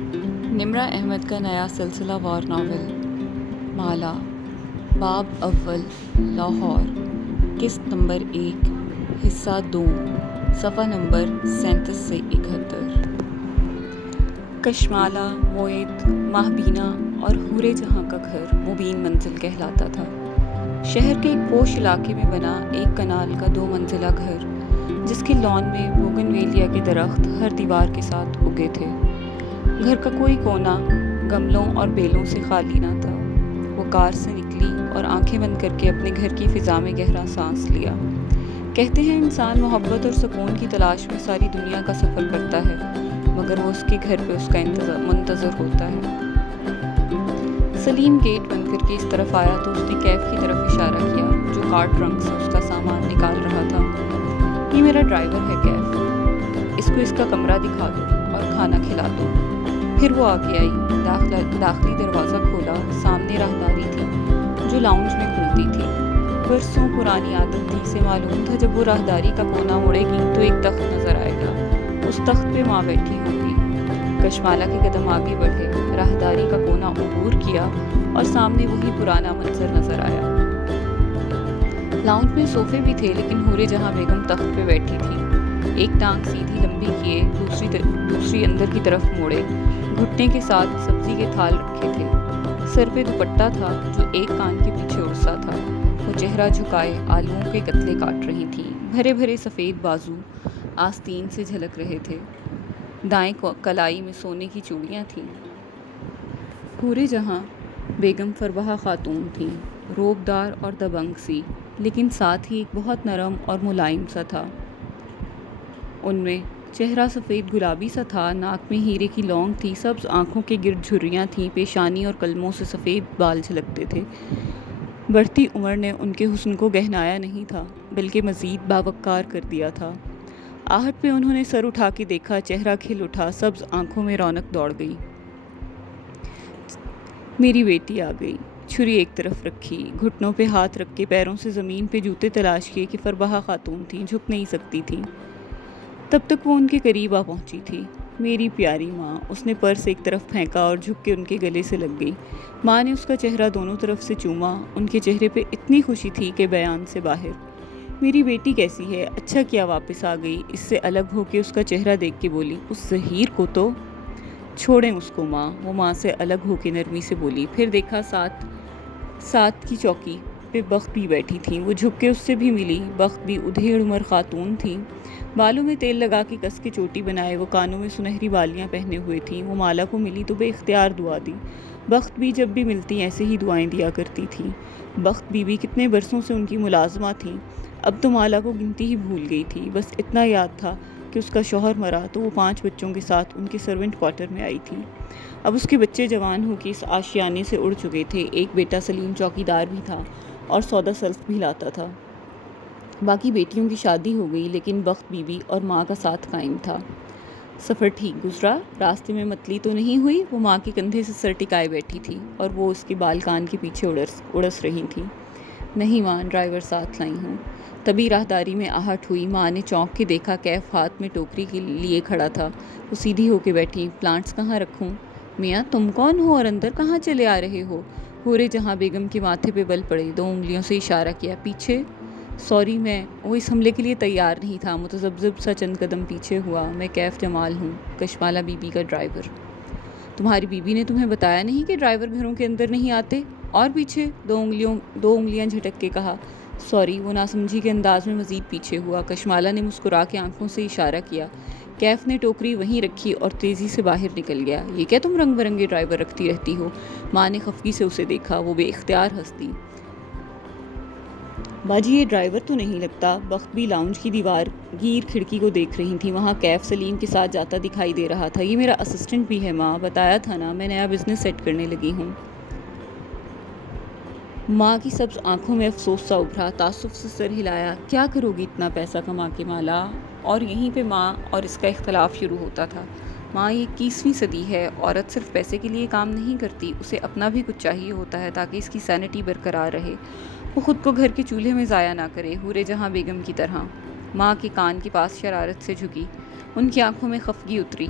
نمرہ احمد کا نیا سلسلہ وار ناول مالا باب اول لاہور قسط نمبر 1 حصہ 2 صفحہ نمبر 37 سے 71۔ کشمالہ، مویت، ماہبینہ اور حور جہاں کا گھر مبین منزل کہلاتا تھا۔ شہر کے ایک پوش علاقے میں بنا ایک کنال کا 2 منزلہ گھر، جس کے لان میں بوگن ویلیا کے درخت ہر دیوار کے ساتھ اگے تھے۔ گھر کا کوئی کونا گملوں اور بیلوں سے خالی نہ تھا۔ وہ کار سے نکلی اور آنکھیں بند کر کے اپنے گھر کی فضا میں گہرا سانس لیا۔ کہتے ہیں انسان محبت اور سکون کی تلاش میں ساری دنیا کا سفر کرتا ہے، مگر وہ اس کے گھر پہ اس کا منتظر ہوتا ہے۔ سلیم گیٹ بند کر کے اس طرف آیا تو اس نے کیف کی طرف اشارہ کیا، جو کار ٹرنک سے اس کا سامان نکال رہا تھا۔ یہ میرا ڈرائیور ہے کیف، اس کو اس کا کمرہ دکھا دو اور کھانا کھلا دو۔ پھر وہ آگے آئی، داخلی دروازہ کھولا۔ سامنے راہداری تھی جو لاؤنج میں کھلتی تھی۔ برسوں پرانی عادت تھی، سے معلوم تھا جب وہ راہداری کا کونا مڑے گی تو ایک تخت نظر آئے گا۔ اس تخت پہ ماں بیٹھی ہوگی۔ کشمالہ کے قدم آگے بڑھے، راہداری کا کونا عبور کیا اور سامنے وہی پرانا منظر نظر آیا۔ لاؤنج میں صوفے بھی تھے، لیکن حور جہاں بیگم تخت پہ بیٹھی تھی، ایک ٹانگ سیدھی لمبی کیے، دوسری اندر کی طرف موڑے، گھٹنے کے ساتھ سبزی کے تھال رکھے تھے۔ سر پہ دوپٹہ تھا جو ایک کان کے پیچھے اڑسا تھا۔ وہ چہرہ جھکائے آلوؤں کے کتلے کاٹ رہی تھی۔ بھرے بھرے سفید بازو آستین سے جھلک رہے تھے۔ دائیں کلائی میں سونے کی چوڑیاں تھیں۔ حور جہاں بیگم فربہا خاتون تھیں، روبدار اور دبنگ سی، لیکن ساتھ ہی ایک بہت نرم اور ملائم سا تھا۔ ان میں چہرہ سفید گلابی سا تھا، ناک میں ہیرے کی لونگ تھی، سبز آنکھوں کے گرد جھریاں تھیں، پیشانی اور کلموں سے سفید بال جھلکتے تھے۔ بڑھتی عمر نے ان کے حسن کو گہنایا نہیں تھا، بلکہ مزید باوقار کر دیا تھا۔ آہٹ پہ انہوں نے سر اٹھا کے دیکھا، چہرہ کھل اٹھا، سبز آنکھوں میں رونق دوڑ گئی۔ میری بیٹی آ گئی۔ چھری ایک طرف رکھی، گھٹنوں پہ ہاتھ رکھ کے پیروں سے زمین پہ جوتے تلاش کیے کہ فربہا خاتون تھیں، جھک نہیں سکتی تھیں۔ تب تک وہ ان کے قریب آ پہنچی تھی۔ میری پیاری ماں، اس نے پرس ایک طرف پھینکا اور جھک کے ان کے گلے سے لگ گئی۔ ماں نے اس کا چہرہ دونوں طرف سے چوما۔ ان کے چہرے پہ اتنی خوشی تھی کہ بیان سے باہر۔ میری بیٹی کیسی ہے؟ اچھا کیا واپس آ گئی۔ اس سے الگ ہو کے اس کا چہرہ دیکھ کے بولی، اس ظہیر کو تو چھوڑیں اس کو ماں۔ وہ ماں سے الگ ہو کے نرمی سے بولی۔ پھر دیکھا ساتھ کی چوکی پہ بخت بھی بیٹھی تھیں۔ وہ جھک کے اس سے بھی ملی۔ بخت بھی ادھیڑ عمر خاتون تھیں، بالوں میں تیل لگا کے کس کے چوٹی بنائے، وہ کانوں میں سنہری بالیاں پہنے ہوئے تھیں۔ وہ مالا کو ملی تو بے اختیار دعا دی۔ بخت بھی جب بھی ملتی ایسے ہی دعائیں دیا کرتی تھی۔ بخت بی بی کتنے برسوں سے ان کی ملازمہ تھیں، اب تو مالا کو گنتی ہی بھول گئی تھی۔ بس اتنا یاد تھا کہ اس کا شوہر مرا تو وہ 5 بچوں کے ساتھ ان کے سرونٹ کوارٹر میں آئی تھی۔ اب اس کے بچے جوان ہو کے اس آشیانے سے اڑ چکے تھے۔ ایک بیٹا سلیم چوکیدار بھی تھا اور سودا سلف بھی لاتا تھا۔ باقی بیٹیوں کی شادی ہو گئی، لیکن بخت بی بی اور ماں کا ساتھ قائم تھا۔ سفر ٹھیک گزرا؟ راستے میں متلی تو نہیں ہوئی؟ وہ ماں کے کندھے سے سر ٹکائے بیٹھی تھی اور وہ اس کے بال کان کے پیچھے اڑس رہی تھی۔ نہیں ماں، ڈرائیور ساتھ لائی ہوں۔ تبھی راہداری میں آہٹ ہوئی۔ ماں نے چونک کے دیکھا، کیف ہاتھ میں ٹوکری کے لیے کھڑا تھا۔ وہ سیدھی ہو کے بیٹھی۔ پلانٹس کہاں رکھوں؟ میاں تم کون ہو اور اندر کہاں چلے آ رہے ہو؟ حور جہاں بیگم کے ماتھے پہ بل پڑے، 2 انگلیوں سے اشارہ کیا، پیچھے۔ سوری، وہ اس حملے کے لیے تیار نہیں تھا۔ متذبذب سا چند قدم پیچھے ہوا۔ میں کیف جمال ہوں، کشمالہ بی بی کا ڈرائیور۔ تمہاری بی بی نے تمہیں بتایا نہیں کہ ڈرائیور گھروں کے اندر نہیں آتے؟ اور پیچھے 2 انگلیاں جھٹک کے کہا۔ سوری، وہ ناسمجھی کے انداز میں مزید پیچھے ہوا۔ کشمالہ نے مسکرا کے آنکھوں سے اشارہ کیا۔ کیف نے ٹوکری وہیں رکھی اور تیزی سے باہر نکل گیا۔ یہ کیا تم رنگ برنگے ڈرائیور رکھتی رہتی ہو؟ ماں نے خفگی سے اسے دیکھا۔ وہ بے اختیار ہنس دی۔ باجی یہ ڈرائیور تو نہیں لگتا۔ بخت بھی لاؤنج کی دیوار گیر کھڑکی کو دیکھ رہی تھی۔ وہاں کیف سلیم کے ساتھ جاتا دکھائی دے رہا تھا۔ یہ میرا اسسٹنٹ بھی ہے ماں، بتایا تھا نا، میں نیا بزنس سیٹ کرنے لگی ہوں۔ ماں کی سبز آنکھوں میں افسوس سا ابھرا۔ تعصب سے سر ہلایا۔ کیا کرو گی اتنا پیسہ کما کے مالا؟ اور یہیں پہ ماں اور اس کا اختلاف شروع ہوتا تھا۔ ماں، یہ 21ویں صدی ہے، عورت صرف پیسے کے لیے کام نہیں کرتی، اسے اپنا بھی کچھ چاہیے ہوتا ہے تاکہ اس کی سینٹی برقرار رہے، وہ خود کو گھر کے چولہے میں ضائع نہ کرے، حور جہاں بیگم کی طرح۔ ماں کے کان کے پاس شرارت سے جھکی، ان کی آنکھوں میں خفگی اتری۔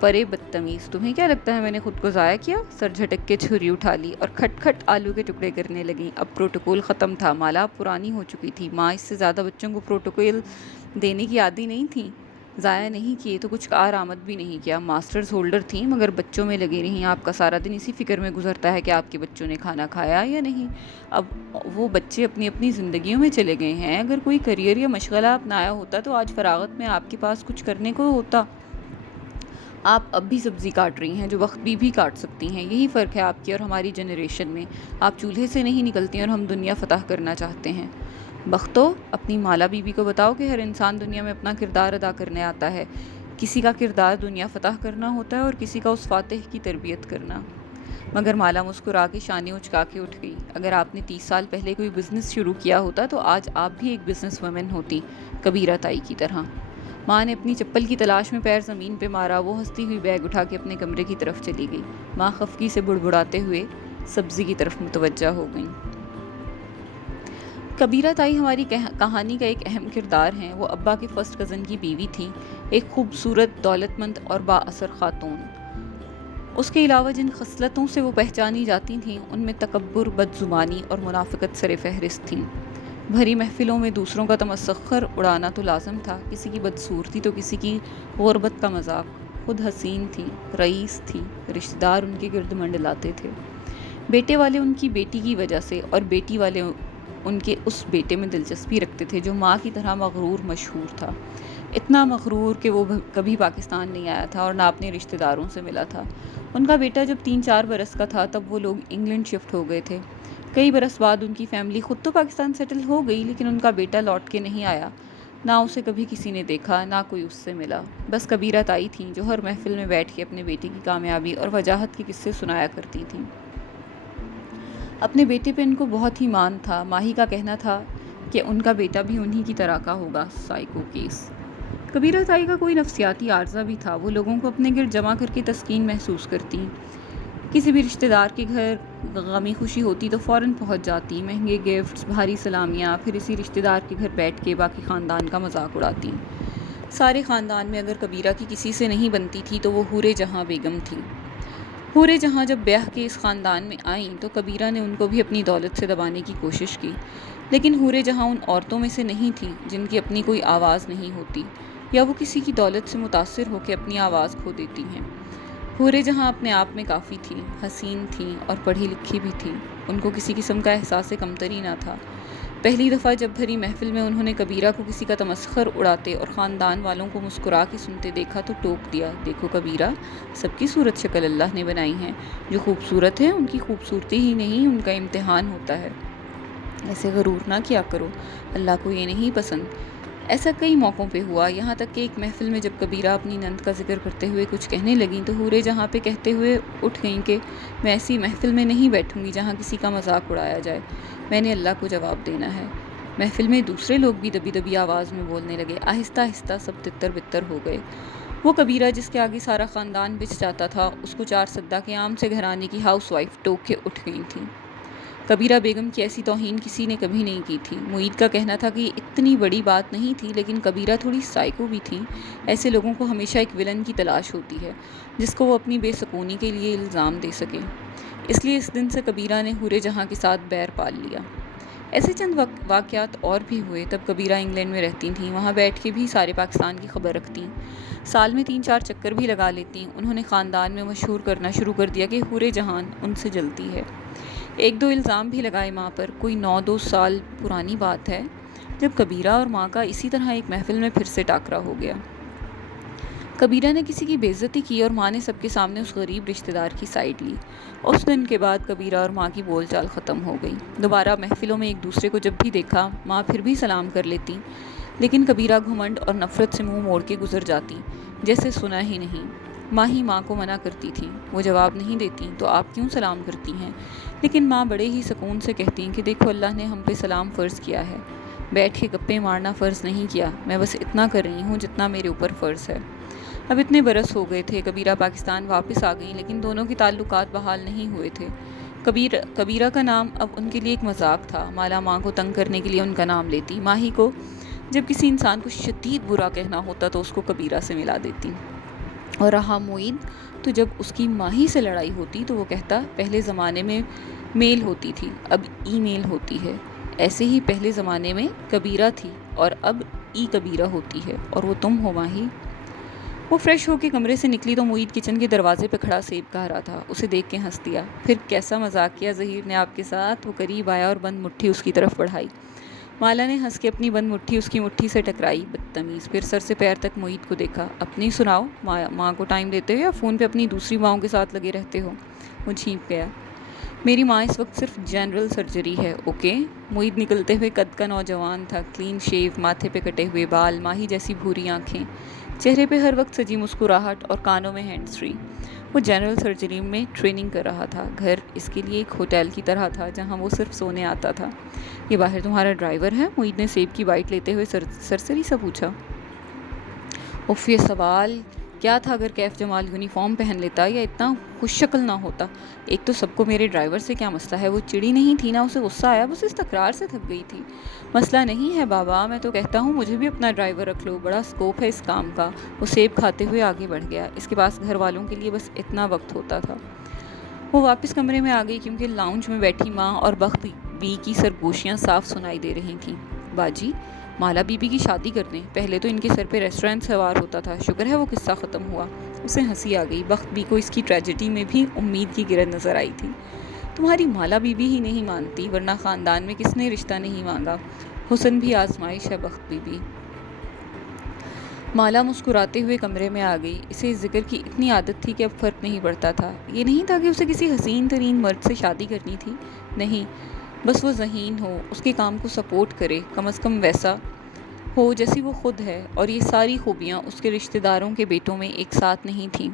پرے بدتمیز، تمہیں کیا لگتا ہے میں نے خود کو ضائع کیا؟ سر جھٹک کے چھری اٹھا لی اور کھٹ کھٹ آلو کے ٹکڑے کرنے لگیں۔ اب پروٹوکول ختم تھا، مالا اب پرانی ہو چکی تھی، ماں اس سے زیادہ بچوں کو پروٹوکول دینے کی عادی نہیں تھی۔ ضائع نہیں کیے تو کچھ کارآمد بھی نہیں کیا، ماسٹرز ہولڈر تھیں مگر بچوں میں لگی رہیں۔ آپ کا سارا دن اسی فکر میں گزرتا ہے کہ آپ کے بچوں نے کھانا کھایا یا نہیں۔ اب وہ بچے اپنی اپنی زندگیوں میں چلے گئے ہیں، اگر کوئی کریئر یا مشغلہ اپنایا ہوتا تو آج فراغت میں آپ کے پاس کچھ کرنے کو ہوتا۔ آپ اب بھی سبزی کاٹ رہی ہیں جو وقت بھی کاٹ سکتی ہیں، یہی فرق ہے آپ کی اور ہماری جنریشن میں۔ آپ چولہے سے نہیں نکلتی اور ہم دنیا فتح کرنا چاہتے ہیں۔ بختو، اپنی مالا بی بی کو بتاؤ کہ ہر انسان دنیا میں اپنا کردار ادا کرنے آتا ہے، کسی کا کردار دنیا فتح کرنا ہوتا ہے اور کسی کا اس فاتح کی تربیت کرنا۔ مگر مالا مسکرا کے شانے اچکا کے اٹھ گئی۔ اگر آپ نے 30 سال پہلے کوئی بزنس شروع کیا ہوتا تو آج آپ بھی ایک بزنس وومن ہوتی، کبیرہ تائی کی طرح۔ ماں نے اپنی چپل کی تلاش میں پیر زمین پہ مارا، وہ ہنستی ہوئی بیگ اٹھا کے اپنے کمرے کی طرف چلی گئی۔ ماں خفگی سے بڑبڑاتے ہوئے سبزی کی طرف متوجہ ہو گئیں۔ کبیرہ تائی ہماری کہانی کا ایک اہم کردار ہیں۔ وہ ابا کے فرسٹ کزن کی بیوی تھیں، ایک خوبصورت، دولت مند اور با اثر خاتون۔ اس کے علاوہ جن خصلتوں سے وہ پہچانی جاتی تھیں ان میں تکبر، بدزبانی اور منافقت سر فہرست تھیں۔ بھری محفلوں میں دوسروں کا تمسخر اڑانا تو لازم تھا، کسی کی بدصورتی تو کسی کی غربت کا مذاق۔ خود حسین تھی، رئیس تھی، رشتہ دار ان کے گرد منڈلاتے تھے، بیٹے والے ان کی بیٹی کی وجہ سے اور بیٹی والے ان کے اس بیٹے میں دلچسپی رکھتے تھے جو ماں کی طرح مغرور مشہور تھا، اتنا مغرور کہ وہ کبھی پاکستان نہیں آیا تھا اور نہ اپنے رشتہ داروں سے ملا تھا۔ ان کا بیٹا جب 3-4 برس کا تھا تب وہ لوگ انگلینڈ شفٹ ہو گئے تھے۔ کئی برس بعد ان کی فیملی خود تو پاکستان سیٹل ہو گئی، لیکن ان کا بیٹا لوٹ کے نہیں آیا، نہ اسے کبھی کسی نے دیکھا، نہ کوئی اس سے ملا۔ بس کبیرہ تائی تھیں جو ہر محفل میں بیٹھ کے اپنے بیٹے کی کامیابی اور وجاہت کے قصے سنایا کرتی تھیں۔ اپنے بیٹے پہ ان کو بہت ہی مان تھا۔ ماہی کا کہنا تھا کہ ان کا بیٹا بھی انہی کی طرح کا ہوگا، سائیکو کیس۔ کبیرہ تائی کا کوئی نفسیاتی عارضہ بھی تھا، وہ لوگوں کو اپنے گرد جمع کر کے تسکین محسوس کرتی۔ کسی بھی رشتہ دار کے گھر غمی خوشی ہوتی تو فوراً پہنچ جاتی، مہنگے گفٹس، بھاری سلامیاں، پھر اسی رشتہ دار کے گھر بیٹھ کے باقی خاندان کا مذاق اڑاتی۔ سارے خاندان میں اگر کبیرہ کی کسی سے نہیں بنتی تھی تو وہ حورِ جہاں بیگم تھی۔ حورِ جہاں جب بیاہ کے اس خاندان میں آئیں تو کبیرہ نے ان کو بھی اپنی دولت سے دبانے کی کوشش کی، لیکن حورِ جہاں ان عورتوں میں سے نہیں تھیں جن کی اپنی کوئی آواز نہیں ہوتی، یا وہ کسی کی دولت سے متاثر ہو کے اپنی آواز کھو دیتی ہیں۔ حورِ جہاں اپنے آپ میں کافی تھیں، حسین تھیں اور پڑھی لکھی بھی تھیں، ان کو کسی قسم کا احساس کمتری نہ تھا۔ پہلی دفعہ جب بھری محفل میں انہوں نے کبیرہ کو کسی کا تمسخر اڑاتے اور خاندان والوں کو مسکرا کے سنتے دیکھا تو ٹوک دیا، دیکھو کبیرہ، سب کی صورت شکل اللہ نے بنائی ہیں، جو خوبصورت ہیں ان کی خوبصورتی ہی نہیں ان کا امتحان ہوتا ہے، ایسے غرور نہ کیا کرو، اللہ کو یہ نہیں پسند۔ ایسا کئی موقعوں پہ ہوا، یہاں تک کہ ایک محفل میں جب کبیرہ اپنی نند کا ذکر کرتے ہوئے کچھ کہنے لگیں تو حورِ جہاں پہ کہتے ہوئے اٹھ گئیں کہ میں ایسی محفل میں نہیں بیٹھوں گی جہاں کسی کا مذاق اڑایا جائے، میں نے اللہ کو جواب دینا ہے۔ محفل میں دوسرے لوگ بھی دبی دبی آواز میں بولنے لگے، آہستہ آہستہ سب تتر بتر ہو گئے۔ وہ کبیرہ جس کے آگے سارا خاندان بچ جاتا تھا، اس کو 4 سدہ کے عام سے گھرانے کی ہاؤس وائف ٹوک کے اٹھ گئی تھیں۔ کبیرہ بیگم کی ایسی توہین کسی نے کبھی نہیں کی تھی۔ معید کا کہنا تھا کہ یہ اتنی بڑی بات نہیں تھی، لیکن کبیرہ تھوڑی سائیکو بھی تھیں۔ ایسے لوگوں کو ہمیشہ ایک ولن کی تلاش ہوتی ہے جس کو وہ اپنی بے سکونی کے لیے الزام دے سکیں، اس لیے اس دن سے کبیرہ نے حورِ جہاں کے ساتھ بیر پال لیا۔ ایسے چند واقعات اور بھی ہوئے۔ تب کبیرہ انگلینڈ میں رہتی تھیں، وہاں بیٹھ کے بھی سارے پاکستان کی خبر رکھتیں، سال میں 3-4 چکر بھی لگا لیتیں۔ انہوں نے خاندان میں مشہور کرنا شروع کر دیا کہ حورِ جہاں ان سے جلتی ہے۔ 1-2 الزام بھی لگائے ماں پر۔ کوئی 9-2 سال پرانی بات ہے جب کبیرہ اور ماں کا اسی طرح ایک محفل میں پھر سے ٹاکرا ہو گیا۔ کبیرہ نے کسی کی بے عزتی کی اور ماں نے سب کے سامنے اس غریب رشتہ دار کی سائیڈ لی۔ اس دن کے بعد کبیرہ اور ماں کی بول چال ختم ہو گئی۔ دوبارہ محفلوں میں ایک دوسرے کو جب بھی دیکھا ماں پھر بھی سلام کر لیتی، لیکن کبیرہ گھمنڈ اور نفرت سے منہ موڑ کے گزر جاتی، جیسے سنا ہی نہیں۔ ماں ہی ماں کو منع کرتی تھیں، وہ جواب نہیں دیتی تو آپ کیوں سلام کرتی ہیں؟ لیکن ماں بڑے ہی سکون سے کہتی کہ دیکھو اللہ نے ہم پہ سلام فرض کیا ہے، بیٹھ کے گپے مارنا فرض نہیں کیا، میں بس اتنا کر رہی ہوں جتنا میرے اوپر فرض ہے۔ اب اتنے برس ہو گئے تھے، کبیرہ پاکستان واپس آ گئیں، لیکن دونوں کے تعلقات بحال نہیں ہوئے تھے۔ کبیرہ کا نام اب ان کے لیے ایک مذاق تھا، مالا ماں کو تنگ کرنے کے لیے ان کا نام لیتی، ماہی کو جب کسی انسان کو شدید برا کہنا ہوتا تو اس کو کبیرہ سے ملا دیتی۔ اور رہا معید، تو جب اس کی ماہی سے لڑائی ہوتی تو وہ کہتا پہلے زمانے میں میل ہوتی تھی، اب ای میل ہوتی ہے، ایسے ہی پہلے زمانے میں کبیرہ تھی اور اب ای کبیرہ ہوتی ہے، اور وہ تم ہو ماہی۔ وہ فریش ہو کے کمرے سے نکلی تو معید کچن کے دروازے پہ کھڑا سیب کھا رہا تھا۔ اسے دیکھ کے ہنس دیا۔ پھر کیسا مذاق کیا ظہیر نے آپ کے ساتھ؟ وہ قریب آیا اور بند مٹھی اس کی طرف بڑھائی۔ مالا نے ہنس کے اپنی بند مٹھی اس کی مٹھی سے ٹکرائی۔ بدتمیز۔ پھر سر سے پیر تک معید کو دیکھا۔ اپنی سناؤ، ماں کو ٹائم دیتے ہو یا فون پہ اپنی دوسری ماؤں کے ساتھ لگے رہتے ہو؟ وہ چھینپ گیا۔ میری ماں اس وقت صرف جنرل سرجری ہے، اوکے؟ معید نکلتے ہوئے قد کا نوجوان تھا، کلین شیو، ماتھے پہ کٹے ہوئے بال، ماہی جیسی بھوری آنکھیں، چہرے پہ ہر وقت سجی مسکراہٹ اور کانوں میں ہینڈز فری۔ وہ جنرل سرجری میں ٹریننگ کر رہا تھا۔ گھر اس کے لیے ایک ہوٹل کی طرح تھا جہاں وہ صرف سونے آتا تھا۔ یہ باہر تمہارا ڈرائیور ہے؟ معید نے سیب کی بائٹ لیتے ہوئے سرسری سا پوچھا۔ اف، یہ سوال کیا تھا؟ اگر کیف جمال یونیفارم پہن لیتا یا اتنا خوش شکل نہ ہوتا۔ ایک تو سب کو میرے ڈرائیور سے کیا مسئلہ ہے؟ وہ چڑی نہیں تھی نا، اسے غصہ آیا، بس اس تکرار سے تھک گئی تھی۔ مسئلہ نہیں ہے بابا، میں تو کہتا ہوں مجھے بھی اپنا ڈرائیور رکھ لو، بڑا اسکوپ ہے اس کام کا۔ وہ سیب کھاتے ہوئے آگے بڑھ گیا۔ اس کے پاس گھر والوں کے لیے بس اتنا وقت ہوتا تھا۔ وہ واپس کمرے میں آ گئی کیونکہ لاؤنج میں بیٹھی ماں اور بخت بی کی سرگوشیاں صاف سنائی دے رہی تھیں۔ باجی، مالا بی بی کی شادی کر دیں، پہلے تو ان کے سر پہ ریسٹورینٹ سوار ہوتا تھا، شکر ہے وہ قصہ ختم ہوا۔ اسے ہنسی آ گئی۔ بخت بی کو اس کی ٹریجڈی میں بھی امید کی گرد نظر آئی تھی۔ تمہاری مالا بی بی ہی نہیں مانتی، ورنہ خاندان میں کس نے رشتہ نہیں مانگا؟ حسن بھی آزمائش ہے بخت بی بی۔ مالا مسکراتے ہوئے کمرے میں آ گئی۔ اسے اس ذکر کی اتنی عادت تھی کہ اب فرق نہیں پڑتا تھا۔ یہ نہیں تھا کہ اسے کسی حسین ترین مرد سے شادی کرنی تھی، نہیں، بس وہ ذہین ہو، اس کے کام کو سپورٹ کرے، کم از کم ویسا ہو جیسی وہ خود ہے، اور یہ ساری خوبیاں اس کے رشتہ داروں کے بیٹوں میں ایک ساتھ نہیں تھیں۔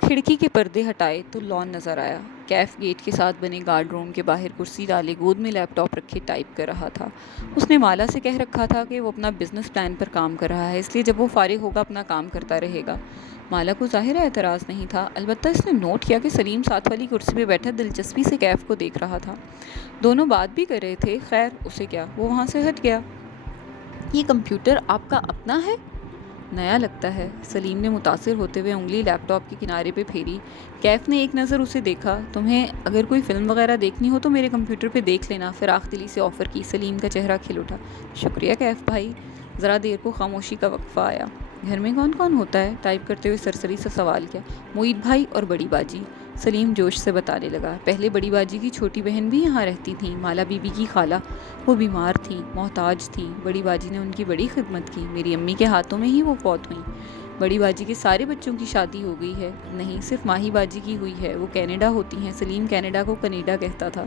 کھڑکی کے پردے ہٹائے تو لان نظر آیا۔ کیف گیٹ کے ساتھ بنے گارڈ روم کے باہر کرسی ڈالے گود میں لیپ ٹاپ رکھے ٹائپ کر رہا تھا۔ اس نے مالا سے کہہ رکھا تھا کہ وہ اپنا بزنس پلان پر کام کر رہا ہے، اس لیے جب وہ فارغ ہوگا اپنا کام کرتا رہے گا۔ مالا کو ظاہر اعتراض نہیں تھا، البتہ اس نے نوٹ کیا کہ سلیم ساتھ والی کرسی پہ بیٹھا دلچسپی سے کیف کو دیکھ رہا تھا۔ دونوں بات بھی کر رہے تھے، خیر اسے کیا، وہ وہاں سے ہٹ گیا۔ یہ کمپیوٹر آپ کا اپنا ہے؟ نیا لگتا ہے، سلیم نے متاثر ہوتے ہوئے انگلی لیپ ٹاپ کے کنارے پہ پھیری۔ کیف نے ایک نظر اسے دیکھا۔ تمہیں اگر کوئی فلم وغیرہ دیکھنی ہو تو میرے کمپیوٹر پہ دیکھ لینا، فراخ دلی سے آفر کی۔ سلیم کا چہرہ کھل اٹھا۔ شکریہ کیف بھائی۔ ذرا دیر کو خاموشی کا وقفہ آیا۔ گھر میں کون کون ہوتا ہے؟ ٹائپ کرتے ہوئے سرسری سے سوال کیا۔ معید بھائی اور بڑی باجی، سلیم جوش سے بتانے لگا۔ پہلے بڑی باجی کی چھوٹی بہن بھی یہاں رہتی تھیں، مالا بی بی کی خالہ، وہ بیمار تھیں، محتاج تھیں، بڑی باجی نے ان کی بڑی خدمت کی، میری امی کے ہاتھوں میں ہی وہ فوت ہوئیں۔ بڑی باجی کے سارے بچوں کی شادی ہو گئی ہے؟ نہیں، صرف ماہی باجی کی ہوئی ہے، وہ کینیڈا ہوتی ہیں۔ سلیم کینیڈا کو کنیڈا کہتا تھا۔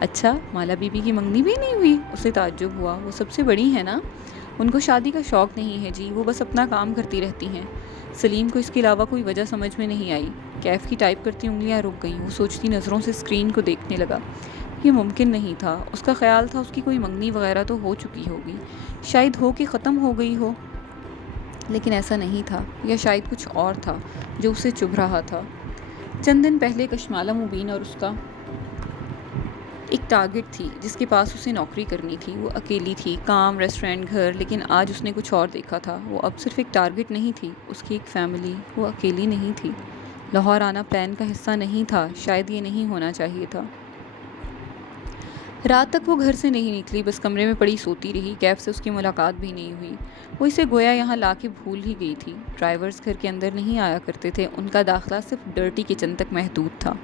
اچھا، مالا بی بی کی منگنی بھی نہیں ہوئی؟ اسے تعجب ہوا۔ وہ سب سے بڑی ہے نا، ان کو شادی کا شوق نہیں ہے جی، وہ بس اپنا کام کرتی رہتی ہیں۔ سلیم کو اس کے علاوہ کوئی وجہ سمجھ میں نہیں آئی۔ کیف کی ٹائپ کرتی انگلیاں رک گئیں۔ وہ سوچتی نظروں سے اسکرین کو دیکھنے لگا۔ یہ ممکن نہیں تھا، اس کا خیال تھا اس کی کوئی منگنی وغیرہ تو ہو چکی ہوگی، شاید ہو کے ختم ہو گئی ہو، لیکن ایسا نہیں تھا، یا شاید کچھ اور تھا جو اسے چبھ رہا تھا۔ چند دن پہلے کشمالہ مبین اور اس کا ایک ٹارگٹ تھی جس کے پاس اسے نوکری کرنی تھی۔ وہ اکیلی تھی، کام، ریسٹورینٹ، گھر، لیکن آج اس نے کچھ اور دیکھا تھا۔ وہ اب صرف ایک ٹارگٹ نہیں تھی، اس کی ایک فیملی۔ وہ اکیلی نہیں تھی، لاہور آنا پلان کا حصہ نہیں تھا، شاید یہ نہیں ہونا چاہیے تھا۔ رات تک وہ گھر سے نہیں نکلی، بس کمرے میں پڑی سوتی رہی۔ کیف سے اس کی ملاقات بھی نہیں ہوئی، وہ اسے گویا یہاں لا کے بھول ہی گئی تھی۔ ڈرائیورز گھر کے اندر نہیں آیا کرتے تھے، ان کا داخلہ صرف ڈرٹی کچن تک محدود تھا۔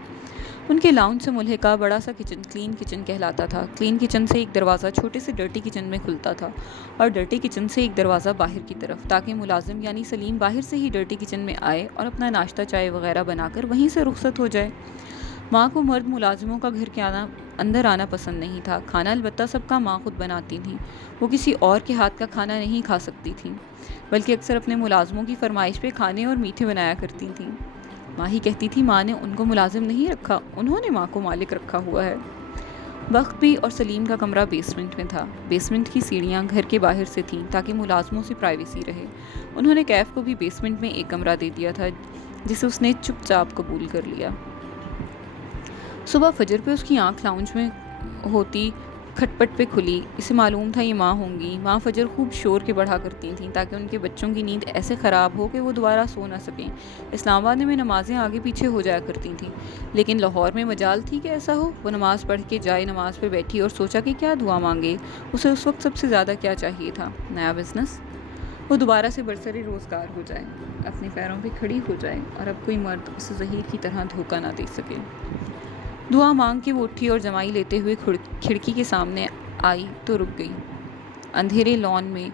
ان کے لاؤنج سے ملحقہ بڑا سا کچن کلین کچن کہلاتا تھا۔ کلین کچن سے ایک دروازہ چھوٹے سے ڈرٹی کچن میں کھلتا تھا، اور ڈرٹی کچن سے ایک دروازہ باہر کی طرف، تاکہ ملازم یعنی سلیم باہر سے ہی ڈرٹی کچن میں آئے اور اپنا ناشتہ چائے وغیرہ بنا کر وہیں سے رخصت ہو جائے۔ ماں کو مرد ملازموں کا گھر کے اندر آنا پسند نہیں تھا۔ کھانا البتہ سب کا ماں خود بناتی تھیں، وہ کسی اور کے ہاتھ کا کھانا نہیں کھا سکتی تھیں، بلکہ اکثر اپنے ملازموں کی فرمائش پہ کھانے اور میٹھے بنایا کرتی تھیں۔ ماہی کہتی تھی ماں نے ان کو ملازم نہیں رکھا، انہوں نے ماں کو مالک رکھا ہوا ہے۔ بخت بھی اور سلیم کا کمرہ بیسمنٹ میں تھا۔ بیسمنٹ کی سیڑھیاں گھر کے باہر سے تھیں تاکہ ملازموں سے پرائیویسی رہے۔ انہوں نے کیف کو بھی بیسمنٹ میں ایک کمرہ دے دیا تھا جسے اس نے چپ چاپ قبول کر لیا۔ صبح فجر پہ اس کی آنکھ لاؤنج میں ہوتی کھٹپٹ پہ کھلی۔ اسے معلوم تھا یہ ماں ہوں گی۔ ماں فجر خوب شور کے بڑھا کرتی تھیں تاکہ ان کے بچوں کی نیند ایسے خراب ہو کہ وہ دوبارہ سو نہ سکیں۔ اسلام آباد میں نمازیں آگے پیچھے ہو جایا کرتی تھیں، لیکن لاہور میں مجال تھی کہ ایسا ہو۔ وہ نماز پڑھ کے جائے نماز پہ بیٹھی اور سوچا کہ کیا دعا مانگے۔ اسے اس وقت سب سے زیادہ کیا چاہیے تھا؟ نیا بزنس۔ وہ دوبارہ سے برسر روزگار ہو جائے، اپنے پیروں پہ کھڑی ہو جائے اور اب کوئی مرد اسے ظہیر کی طرح دھوکہ نہ دے سکے۔ دعا مانگ کے وہ اٹھی اور جمائی لیتے ہوئے کھڑکی کے سامنے آئی تو رک گئی۔ اندھیرے لان میں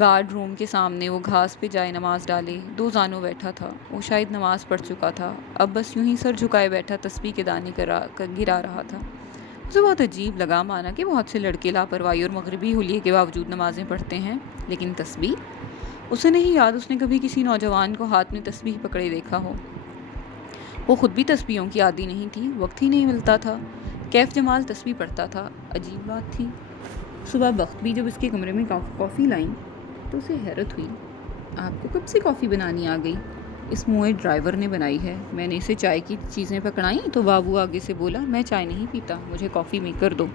گارڈ روم کے سامنے وہ گھاس پہ جائے نماز ڈالے 2 زانوں بیٹھا تھا۔ وہ شاید نماز پڑھ چکا تھا، اب بس یوں ہی سر جھکائے بیٹھا تسبیح کے دانے گرا رہا تھا۔ اسے بہت عجیب لگا، مانا کہ بہت سے لڑکے لاپرواہی اور مغربی حلیے کے باوجود نمازیں پڑھتے ہیں، لیکن تسبیح؟ اسے نہیں یاد اس نے کبھی کسی نوجوان کو ہاتھ میں تسبیح پکڑے دیکھا ہو۔ وہ خود بھی تسبیحوں کی عادی نہیں تھی، وقت ہی نہیں ملتا تھا۔ کیف جمال تسبیح پڑھتا تھا، عجیب بات تھی۔ صبح بخت بھی جب اس کے کمرے میں کافی لائیں تو اسے حیرت ہوئی۔ آپ کو کب سے کافی بنانی آ گئی؟ اس موئے ڈرائیور نے بنائی ہے۔ میں نے اسے چائے کی چیزیں پکڑائیں تو بابو آگے سے بولا، میں چائے نہیں پیتا، مجھے کافی میکر دو۔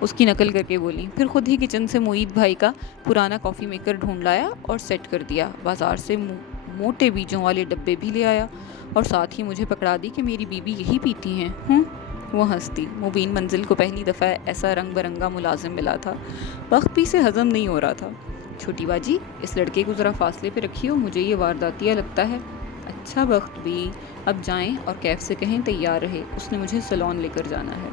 اس کی نقل کر کے بولی، پھر خود ہی کچن سے معید بھائی کا پرانا کافی میکر ڈھونڈ لایا اور سیٹ کر دیا۔ بازار سے موٹے بیجوں والے ڈبے بھی لے آیا اور ساتھ ہی مجھے پکڑا دی کہ میری بیوی یہی پیتی ہیں۔ وہ ہنستی۔ مبین منزل کو پہلی دفعہ ایسا رنگ برنگا ملازم ملا تھا، وقت بھی سے ہضم نہیں ہو رہا تھا۔ چھوٹی باجی، اس لڑکے کو ذرا فاصلے پہ رکھیے، مجھے یہ وارداتیہ لگتا ہے۔ اچھا بخت بھی، اب جائیں اور کیف سے کہیں تیار رہے، اس نے مجھے سیلون لے کر جانا ہے۔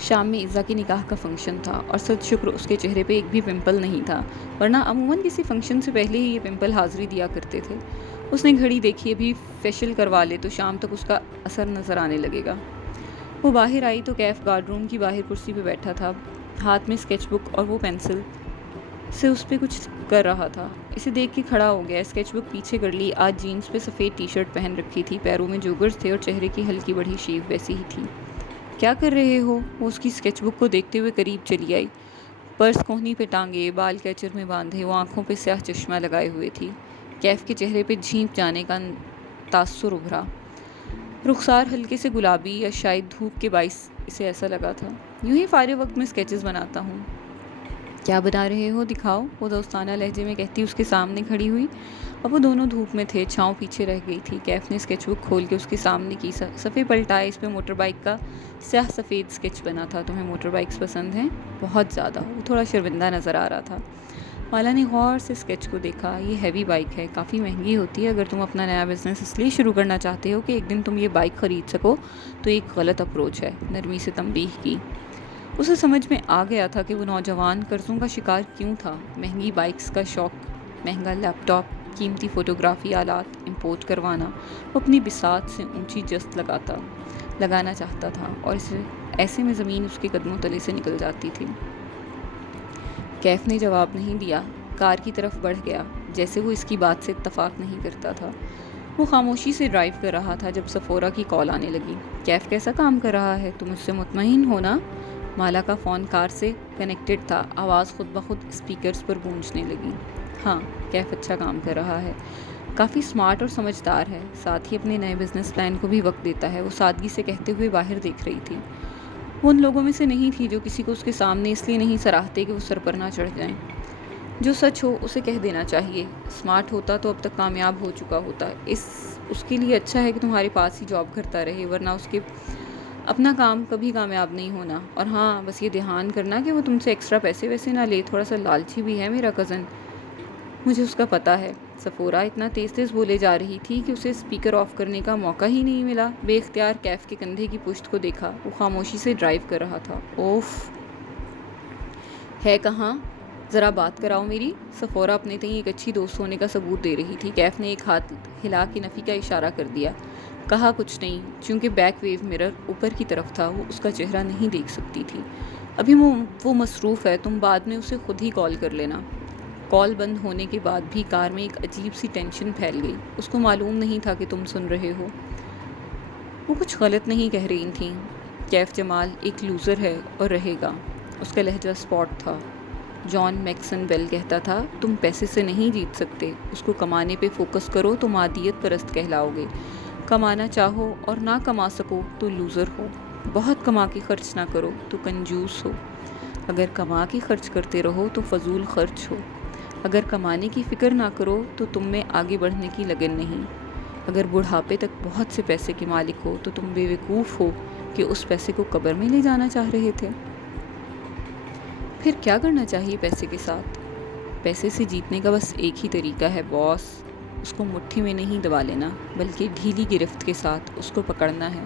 شام میں عزا کی نکاح کا فنکشن تھا اور سچ شکر اس کے چہرے پہ ایک بھی پمپل نہیں تھا، ورنہ عموماً کسی فنکشن سے پہلے ہی یہ پمپل حاضری دیا کرتے تھے۔ اس نے گھڑی دیکھی، ابھی فیشل کروا لے تو شام تک اس کا اثر نظر آنے لگے گا۔ وہ باہر آئی تو کیف گارڈ روم کی باہر کرسی پہ بیٹھا تھا، ہاتھ میں اسکیچ بک اور وہ پینسل سے اس پہ کچھ کر رہا تھا۔ اسے دیکھ کے کھڑا ہو گیا، اسکیچ بک پیچھے کر لی۔ آج جینس پہ سفید ٹی شرٹ پہن رکھی تھی، پیروں میں جوگرز تھے اور چہرے کی ہلکی بڑھی شیو ویسی ہی تھی۔ کیا کر رہے ہو؟ وہ اس کی اسکیچ بک کو دیکھتے ہوئے قریب چلی آئی۔ پرس کوہنی پہ ٹانگے، بال کیچر میں باندھے، وہ آنکھوں پہ سیاہ چشمہ لگائے ہوئے تھی۔ کیف کے چہرے پہ جھینپ جانے کا تاثر ابھرا۔ رخسار ہلکے سے گلابی، یا شاید دھوپ کے باعث اسے ایسا لگا تھا۔ یوں ہی فارغ وقت میں اسکیچز بناتا ہوں۔ کیا بنا رہے ہو؟ دکھاؤ، وہ دوستانہ لہجے میں کہتی اس کے سامنے کھڑی ہوئی۔ اب وہ دونوں دھوپ میں تھے، چھاؤں پیچھے رہ گئی تھی۔ کیف نے اسکیچ بک کھول کے اس کے سامنے کی، صفحے پلٹائے، اس پہ موٹر بائک کا سیاہ سفید اسکیچ بنا تھا۔ تمہیں موٹر بائکس پسند ہیں؟ بہت زیادہ۔ وہ تھوڑا شرمندہ نظر آ رہا تھا۔ مالا نے غور سے اسکیچ کو دیکھا۔ یہ ہیوی بائک ہے، کافی مہنگی ہوتی ہے۔ اگر تم اپنا نیا بزنس اس لیے شروع کرنا چاہتے ہو کہ ایک دن تم یہ بائک خرید سکو تو ایک غلط اپروچ ہے، نرمی سے تنبیہ کی۔ اسے سمجھ میں آ گیا تھا کہ وہ نوجوان قرضوں کا شکار کیوں تھا۔ مہنگی بائکس کا شوق، مہنگا لیپ ٹاپ، قیمتی فوٹوگرافی آلات امپورٹ کروانا، وہ اپنی بساط سے اونچی جست لگانا چاہتا تھا اور ایسے میں زمین اس کے قدموں تلے سے نکل جاتی تھی۔ کیف نے جواب نہیں دیا، کار کی طرف بڑھ گیا جیسے وہ اس کی بات سے اتفاق نہیں کرتا تھا۔ وہ خاموشی سے ڈرائیو کر رہا تھا جب سفورہ کی کال آنے لگی۔ کیف کیسا کام کر رہا ہے؟ تم اس سے مطمئن ہو نا؟ مالا کا فون کار سے کنیکٹڈ تھا، آواز خود بخود اسپیکرز پر گونجنے لگی۔ ہاں، کیف اچھا کام کر رہا ہے، کافی سمارٹ اور سمجھدار ہے، ساتھ ہی اپنے نئے بزنس پلان کو بھی وقت دیتا ہے۔ وہ سادگی سے کہتے ہوئے باہر دیکھ رہی تھی۔ وہ ان لوگوں میں سے نہیں تھی جو کسی کو اس کے سامنے اس لیے نہیں سراہتے کہ وہ سر پر نہ چڑھ جائیں۔ جو سچ ہو اسے کہہ دینا چاہیے۔ اسمارٹ ہوتا تو اب تک کامیاب ہو چکا ہوتا۔ اس کے لیے اچھا ہے کہ تمہارے پاس ہی جاب کرتا رہے، ورنہ اس کے اپنا کام کبھی کامیاب نہیں ہونا۔ اور ہاں، بس یہ دھیان کرنا کہ وہ تم سے ایکسٹرا پیسے ویسے نہ لے، تھوڑا سا لالچی بھی ہے میرا کزن، مجھے اس کا پتہ ہے۔ سفورہ اتنا تیز تیز بولے جا رہی تھی کہ اسے اسپیکر آف کرنے کا موقع ہی نہیں ملا۔ بے اختیار کیف کے کندھے کی پشت کو دیکھا، وہ خاموشی سے ڈرائیو کر رہا تھا۔ اوف، ہے کہاں؟ ذرا بات کراؤ میری۔ سفورہ اپنے تئیں ایک اچھی دوست ہونے کا ثبوت دے رہی تھی۔ کیف نے ایک ہاتھ ہلا کے نفی کا اشارہ کر دیا۔ کہا کچھ نہیں، چونکہ بیک ویو مرر اوپر کی طرف تھا، وہ اس کا چہرہ نہیں دیکھ سکتی تھی۔ ابھی وہ مصروف ہے، تم بعد میں اسے خود ہی کال کر لینا۔ کال بند ہونے کے بعد بھی کار میں ایک عجیب سی ٹینشن پھیل گئی۔ اس کو معلوم نہیں تھا کہ تم سن رہے ہو۔ وہ کچھ غلط نہیں کہہ رہی تھیں۔ کیف جمال ایک لوزر ہے اور رہے گا۔ اس کا لہجہ اسپاٹ تھا۔ جان میکسن بیل کہتا تھا، تم پیسے سے نہیں جیت سکتے، اس کو کمانے پہ فوکس کرو تو مادیت پرست کہلاؤ گے۔ کمانا چاہو اور نہ کما سکو تو لوزر ہو۔ بہت کما کے خرچ نہ کرو تو کنجوس ہو، اگر کما کے خرچ کرتے رہو تو فضول خرچ ہو، اگر کمانے کی فکر نہ کرو تو تم میں آگے بڑھنے کی لگن نہیں، اگر بڑھاپے تک بہت سے پیسے کے مالک ہو تو تم بے وقوف ہو کہ اس پیسے کو قبر میں لے جانا چاہ رہے تھے۔ پھر کیا کرنا چاہیے پیسے کے ساتھ؟ پیسے سے جیتنے کا بس ایک ہی طریقہ ہے باس، اس کو مٹھی میں نہیں دبا لینا بلکہ ڈھیلی گرفت کے ساتھ اس کو پکڑنا ہے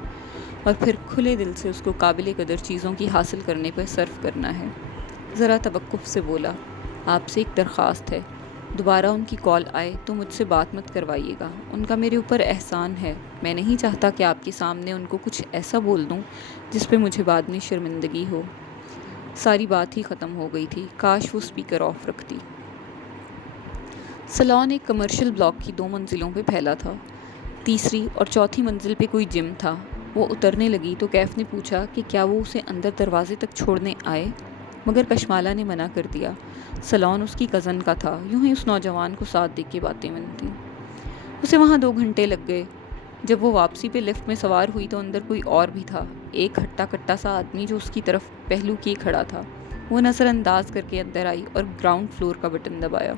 اور پھر کھلے دل سے اس کو قابل قدر چیزوں کی حاصل کرنے پر صرف کرنا ہے۔ ذرا توقف سے بولا، آپ سے ایک درخواست ہے، دوبارہ ان کی کال آئے تو مجھ سے بات مت کروائیے گا، ان کا میرے اوپر احسان ہے، میں نہیں چاہتا کہ آپ کے سامنے ان کو کچھ ایسا بول دوں جس پہ مجھے بعد میں شرمندگی ہو۔ ساری بات ہی ختم ہو گئی تھی، کاش وہ اسپیکر آف رکھتی۔ سلون ایک کمرشل بلاک کی 2 منزلوں پہ پھیلا تھا، تیسری اور چوتھی منزل پہ کوئی جم تھا۔ وہ اترنے لگی تو کیف نے پوچھا کہ کیا وہ اسے اندر دروازے تک چھوڑنے آئے، مگر کشمالہ نے منع کر دیا۔ سلون اس کی کزن کا تھا، یوں ہی اس نوجوان کو ساتھ دیکھ کے باتیں بنتی۔ اسے وہاں 2 گھنٹے لگ گئے۔ جب وہ واپسی پہ لفٹ میں سوار ہوئی تو اندر کوئی اور بھی تھا، ایک ہٹا کٹا سا آدمی جو اس کی طرف پہلو کیے کھڑا تھا۔ وہ نظر انداز کر کے اندر آئی اور گراؤنڈ فلور کا بٹن دبایا۔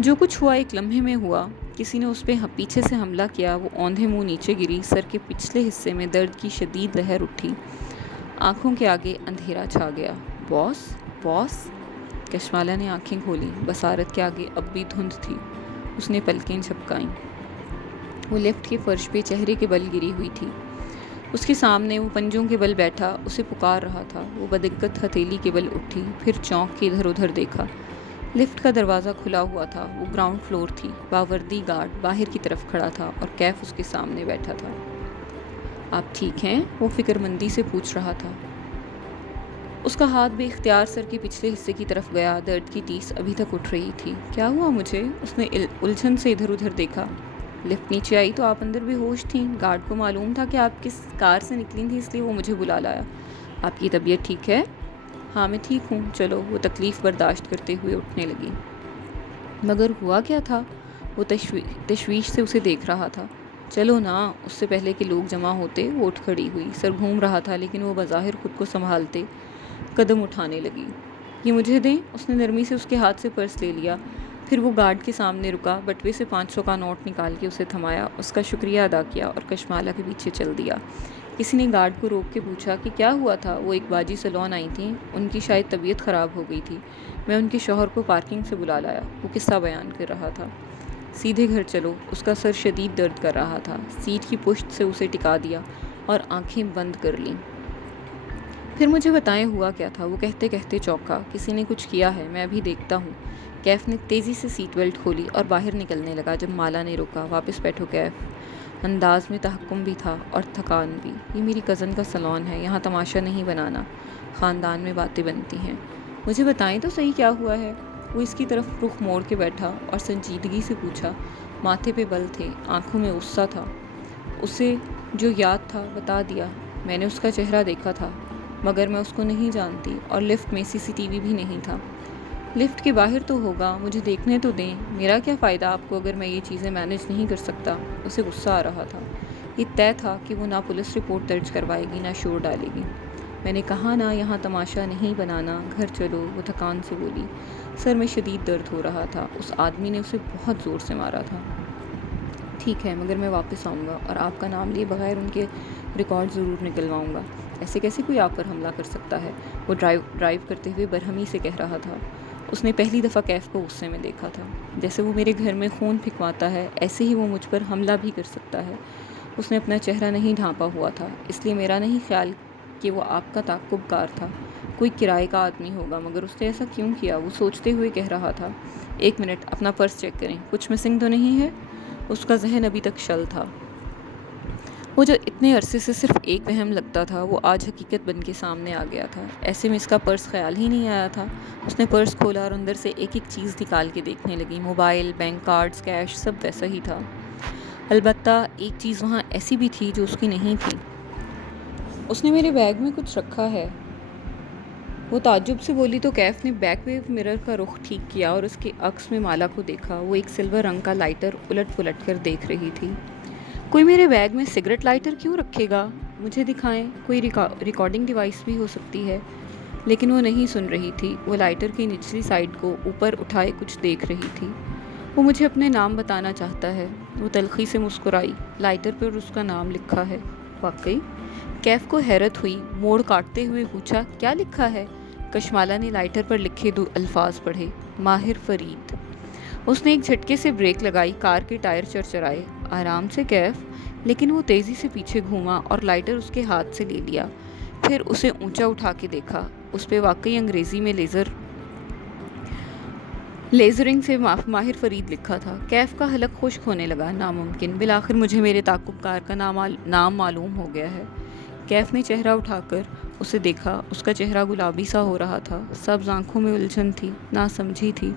جو کچھ ہوا ایک لمحے میں ہوا، کسی نے اس پہ پیچھے سے حملہ کیا، وہ اوندھے منہ نیچے گری، سر کے پچھلے حصے میں درد کی شدید لہر اٹھی، آنکھوں کے آگے اندھیرا چھا گیا۔ باس باس، کشمالہ نے آنکھیں کھولیں، بصارت کے آگے اب بھی دھند تھی۔ اس نے پلکیں جھپکائیں۔ وہ لفٹ کے فرش پہ چہرے کے بل گری ہوئی تھی، اس کے سامنے وہ پنجوں کے بل بیٹھا اسے پکار رہا تھا۔ وہ بدقت ہتھیلی کے بل اٹھی، پھر چونک کے ادھر ادھر دیکھا۔ لفٹ کا دروازہ کھلا ہوا تھا، وہ گراؤنڈ فلور تھی، باوردی گارڈ باہر کی طرف کھڑا تھا اور کیف اس کے سامنے بیٹھا تھا۔ آپ ٹھیک ہیں؟ وہ فکر مندی سے پوچھ رہا تھا۔ اس کا ہاتھ بے اختیار سر کے پچھلے حصے کی طرف گیا، درد کی ٹیس ابھی تک اٹھ رہی تھی۔ کیا ہوا مجھے؟ اس نے الجھن سے ادھر ادھر دیکھا۔ لفٹ نیچے آئی تو آپ اندر بے ہوش تھیں، گارڈ کو معلوم تھا کہ آپ کس کار سے نکلی تھیں، اس لیے وہ مجھے بلا لایا۔ آپ کی طبیعت ٹھیک ہے؟ ہاں میں ٹھیک ہوں، چلو۔ وہ تکلیف برداشت کرتے ہوئے اٹھنے لگی۔ مگر ہوا کیا تھا؟ وہ تشویش سے اسے دیکھ رہا تھا۔ چلو نا، اس سے پہلے کہ لوگ جمع ہوتے وہ اٹھ کھڑی ہوئی، سر گھوم رہا تھا لیکن وہ بظاہر خود کو سنبھالتے قدم اٹھانے لگی۔ یہ مجھے دیں، اس نے نرمی سے اس کے ہاتھ سے پرس لے لیا، پھر وہ گارڈ کے سامنے رکا، بٹوے سے 500 کا نوٹ نکال کے اسے تھمایا، اس کا شکریہ ادا کیا اور کشمالہ کے پیچھے چل دیا۔ کسی نے گارڈ کو روک کے پوچھا کہ کیا ہوا تھا؟ وہ ایک باجی سلون آئی تھیں، ان کی شاید طبیعت خراب ہو گئی تھی، میں ان کے شوہر کو پارکنگ سے بلا لایا۔ وہ قصہ بیان کر رہا تھا۔ سیدھے گھر چلو، اس کا سر شدید درد کر رہا تھا، سیٹ کی پشت سے اسے ٹکا دیا اور آنکھیں بند کر لیں۔ پھر مجھے بتائیں ہوا کیا تھا؟ وہ کہتے کہتے چونکا۔ کسی نے کچھ کیا ہے، میں ابھی دیکھتا ہوں۔ کیف نے تیزی سے سیٹ بیلٹ کھولی اور باہر نکلنے لگا جب مالا نے روکا۔ واپس بیٹھو کیف، انداز میں تحکم بھی تھا اور تھکان بھی۔ یہ میری کزن کا سلون ہے، یہاں تماشا نہیں بنانا، خاندان میں باتیں بنتی ہیں۔ مجھے بتائیں تو صحیح کیا ہوا ہے؟ وہ اس کی طرف رخ موڑ کے بیٹھا اور سنجیدگی سے پوچھا۔ ماتھے پہ بل تھے، آنکھوں میں غصہ تھا۔ اسے جو یاد تھا بتا دیا۔ میں نے اس کا چہرہ دیکھا تھا مگر میں اس کو نہیں جانتی، اور لفٹ میں CCTV بھی نہیں تھا۔ لفٹ کے باہر تو ہوگا، مجھے دیکھنے تو دیں، میرا کیا فائدہ آپ کو اگر میں یہ چیزیں مینج نہیں کر سکتا؟ اسے غصہ آ رہا تھا۔ یہ طے تھا کہ وہ نہ پولیس رپورٹ درج کروائے گی نہ شور ڈالے گی۔ میں نے کہا نا یہاں تماشا نہیں بنانا، گھر چلو، وہ تھکان سے بولی۔ سر میں شدید درد ہو رہا تھا، اس آدمی نے اسے بہت زور سے مارا تھا۔ ٹھیک ہے، مگر میں واپس آؤں گا اور آپ کا نام لیے بغیر ان کے ریکارڈ ضرور نکلواؤں گا۔ ایسے کیسے کوئی آپ پر حملہ کر سکتا ہے؟ وہ ڈرائیو کرتے ہوئے برہمی سے کہہ رہا تھا۔ اس نے پہلی دفعہ کیف کو غصے میں دیکھا تھا۔ جیسے وہ میرے گھر میں خون پھینکواتا ہے، ایسے ہی وہ مجھ پر حملہ بھی کر سکتا ہے۔ اس نے اپنا چہرہ نہیں ڈھانپا ہوا تھا، اس لیے میرا نہیں خیال کہ وہ آپ کا تعقب کار تھا، کوئی کرائے کا آدمی ہوگا۔ مگر اس نے ایسا کیوں کیا؟ وہ سوچتے ہوئے کہہ رہا تھا۔ 1 منٹ، اپنا پرس چیک کریں، کچھ مسنگ تو نہیں ہے؟ اس کا ذہن ابھی تک شل تھا۔ وہ جو اتنے عرصے سے صرف ایک وہم لگتا تھا وہ آج حقیقت بن کے سامنے آ گیا تھا۔ ایسے میں اس کا پرس خیال ہی نہیں آیا تھا۔ اس نے پرس کھولا اور اندر سے ایک ایک چیز نکال کے دیکھنے لگی۔ موبائل، بینک کارڈز، کیش، سب ویسا ہی تھا۔ البتہ ایک چیز وہاں ایسی بھی تھی جو اس کی نہیں تھی۔ اس نے میرے بیگ میں کچھ رکھا ہے، وہ تعجب سے بولی تو کیف نے بیک ویو مرر کا رخ ٹھیک کیا اور اس کے عکس میں مالا کو دیکھا۔ وہ ایک سلور رنگ کا لائٹر الٹ پلٹ کر دیکھ رہی تھی۔ کوئی میرے بیگ میں سگریٹ لائٹر کیوں رکھے گا؟ مجھے دکھائیں، کوئی ریکارڈنگ ڈیوائس بھی ہو سکتی ہے۔ لیکن وہ نہیں سن رہی تھی۔ وہ لائٹر کی نچلی سائڈ کو اوپر اٹھائے کچھ دیکھ رہی تھی۔ وہ مجھے اپنے نام بتانا چاہتا ہے۔ وہ تلخی سے مسکرائی۔ لائٹر پر اس کا نام لکھا ہے۔ واقعی؟ کیف کو حیرت ہوئی۔ موڑ کاٹتے ہوئے پوچھا، کیا لکھا ہے؟ کشمالہ نے لائٹر پر لکھے 2 الفاظ پڑھے، ماہر فرید۔ اس نے ایک جھٹکے سے بریک لگائی۔ کار کے ٹائر چرچرائے۔ آرام سے کیف۔ لیکن وہ تیزی سے پیچھے گھوما اور لائٹر اس کے ہاتھ سے لے لیا۔ پھر اسے اونچا اٹھا کے دیکھا۔ اس پہ واقعی انگریزی میں لیزرنگ سے ماہر فرید لکھا تھا۔ کیف کا حلق خشک ہونے لگا۔ ناممکن! بالآخر مجھے میرے تعاقب کار کا نام معلوم ہو گیا ہے۔ کیف نے چہرہ اٹھا کر اسے دیکھا۔ اس کا چہرہ گلابی سا ہو رہا تھا۔ سبز آنکھوں میں الجھن تھی، ناسمجھی تھی۔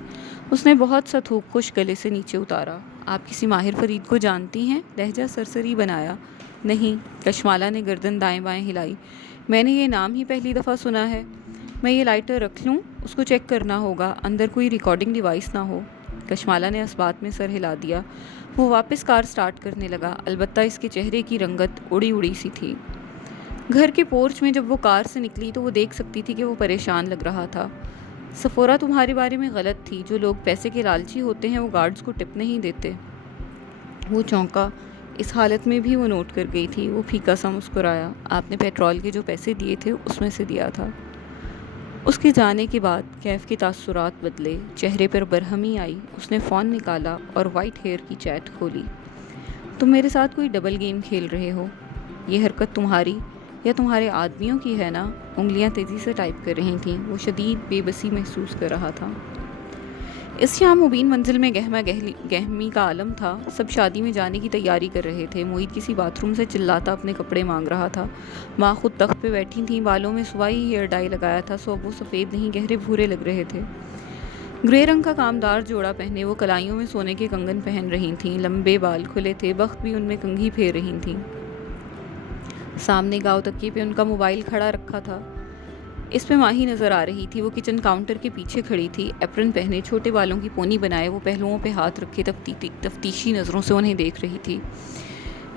اس نے بہت سا تھوک خشک گلے سے نیچے اتارا۔ آپ کسی ماہر فرید کو جانتی ہیں؟ لہجہ سرسری بنایا۔ نہیں۔ کشمالہ نے گردن دائیں بائیں ہلائی۔ میں نے یہ نام ہی پہلی دفعہ سنا ہے۔ میں یہ لائٹر رکھ لوں؟ اس کو چیک کرنا ہوگا، اندر کوئی ریکارڈنگ ڈیوائس نہ ہو۔ کشمالہ نے اس بات میں سر ہلا دیا۔ وہ واپس کار سٹارٹ کرنے لگا، البتہ اس کے چہرے کی رنگت اڑی اڑی سی تھی۔ گھر کے پورچ میں جب وہ کار سے نکلی تو وہ دیکھ سکتی تھی کہ وہ پریشان لگ رہا تھا۔ سفورہ تمہارے بارے میں غلط تھی۔ جو لوگ پیسے کے لالچی ہوتے ہیں وہ گارڈز کو ٹپ نہیں دیتے۔ وہ چونکا۔ اس حالت میں بھی وہ نوٹ کر گئی تھی۔ وہ پھیکا سا مسکرایا۔ آپ نے پیٹرول کے جو پیسے دیے تھے اس میں سے دیا تھا۔ اس کے جانے کے بعد کیف کے تاثرات بدلے، چہرے پر برہمی آئی۔ اس نے فون نکالا اور وائٹ ہیئر کی چیٹ کھولی۔ تم میرے ساتھ کوئی ڈبل گیم کھیل رہے ہو؟ یہ حرکت تمہاری یا تمہارے آدمیوں کی ہے نا؟ انگلیاں تیزی سے ٹائپ کر رہی تھیں۔ وہ شدید بے بسی محسوس کر رہا تھا۔ اس شام مبین منزل میں گہمی کا عالم تھا۔ سب شادی میں جانے کی تیاری کر رہے تھے۔ معید کسی باتھ روم سے چلاتا اپنے کپڑے مانگ رہا تھا۔ ماں خود تخت پہ بیٹھی تھیں، بالوں میں صبائی ہیئر ڈائی لگایا تھا۔ وہ سفید نہیں، گہرے بھورے لگ رہے تھے۔ گرے رنگ کا کامدار جوڑا پہنے وہ کلائیوں میں سونے کے کنگن پہن رہی تھیں۔ لمبے بال کھلے تھے، بخت بھی ان میں کنگھی پھیر رہی تھیں۔ سامنے گاؤ تکیے پہ ان کا موبائل کھڑا رکھا تھا۔ اس پہ ماہی نظر آ رہی تھی۔ وہ کچن کاؤنٹر کے پیچھے کھڑی تھی، ایپرن پہنے، چھوٹے بالوں کی پونی بنائے۔ وہ پہلوؤں پہ ہاتھ رکھے تفتیشی نظروں سے انہیں دیکھ رہی تھی۔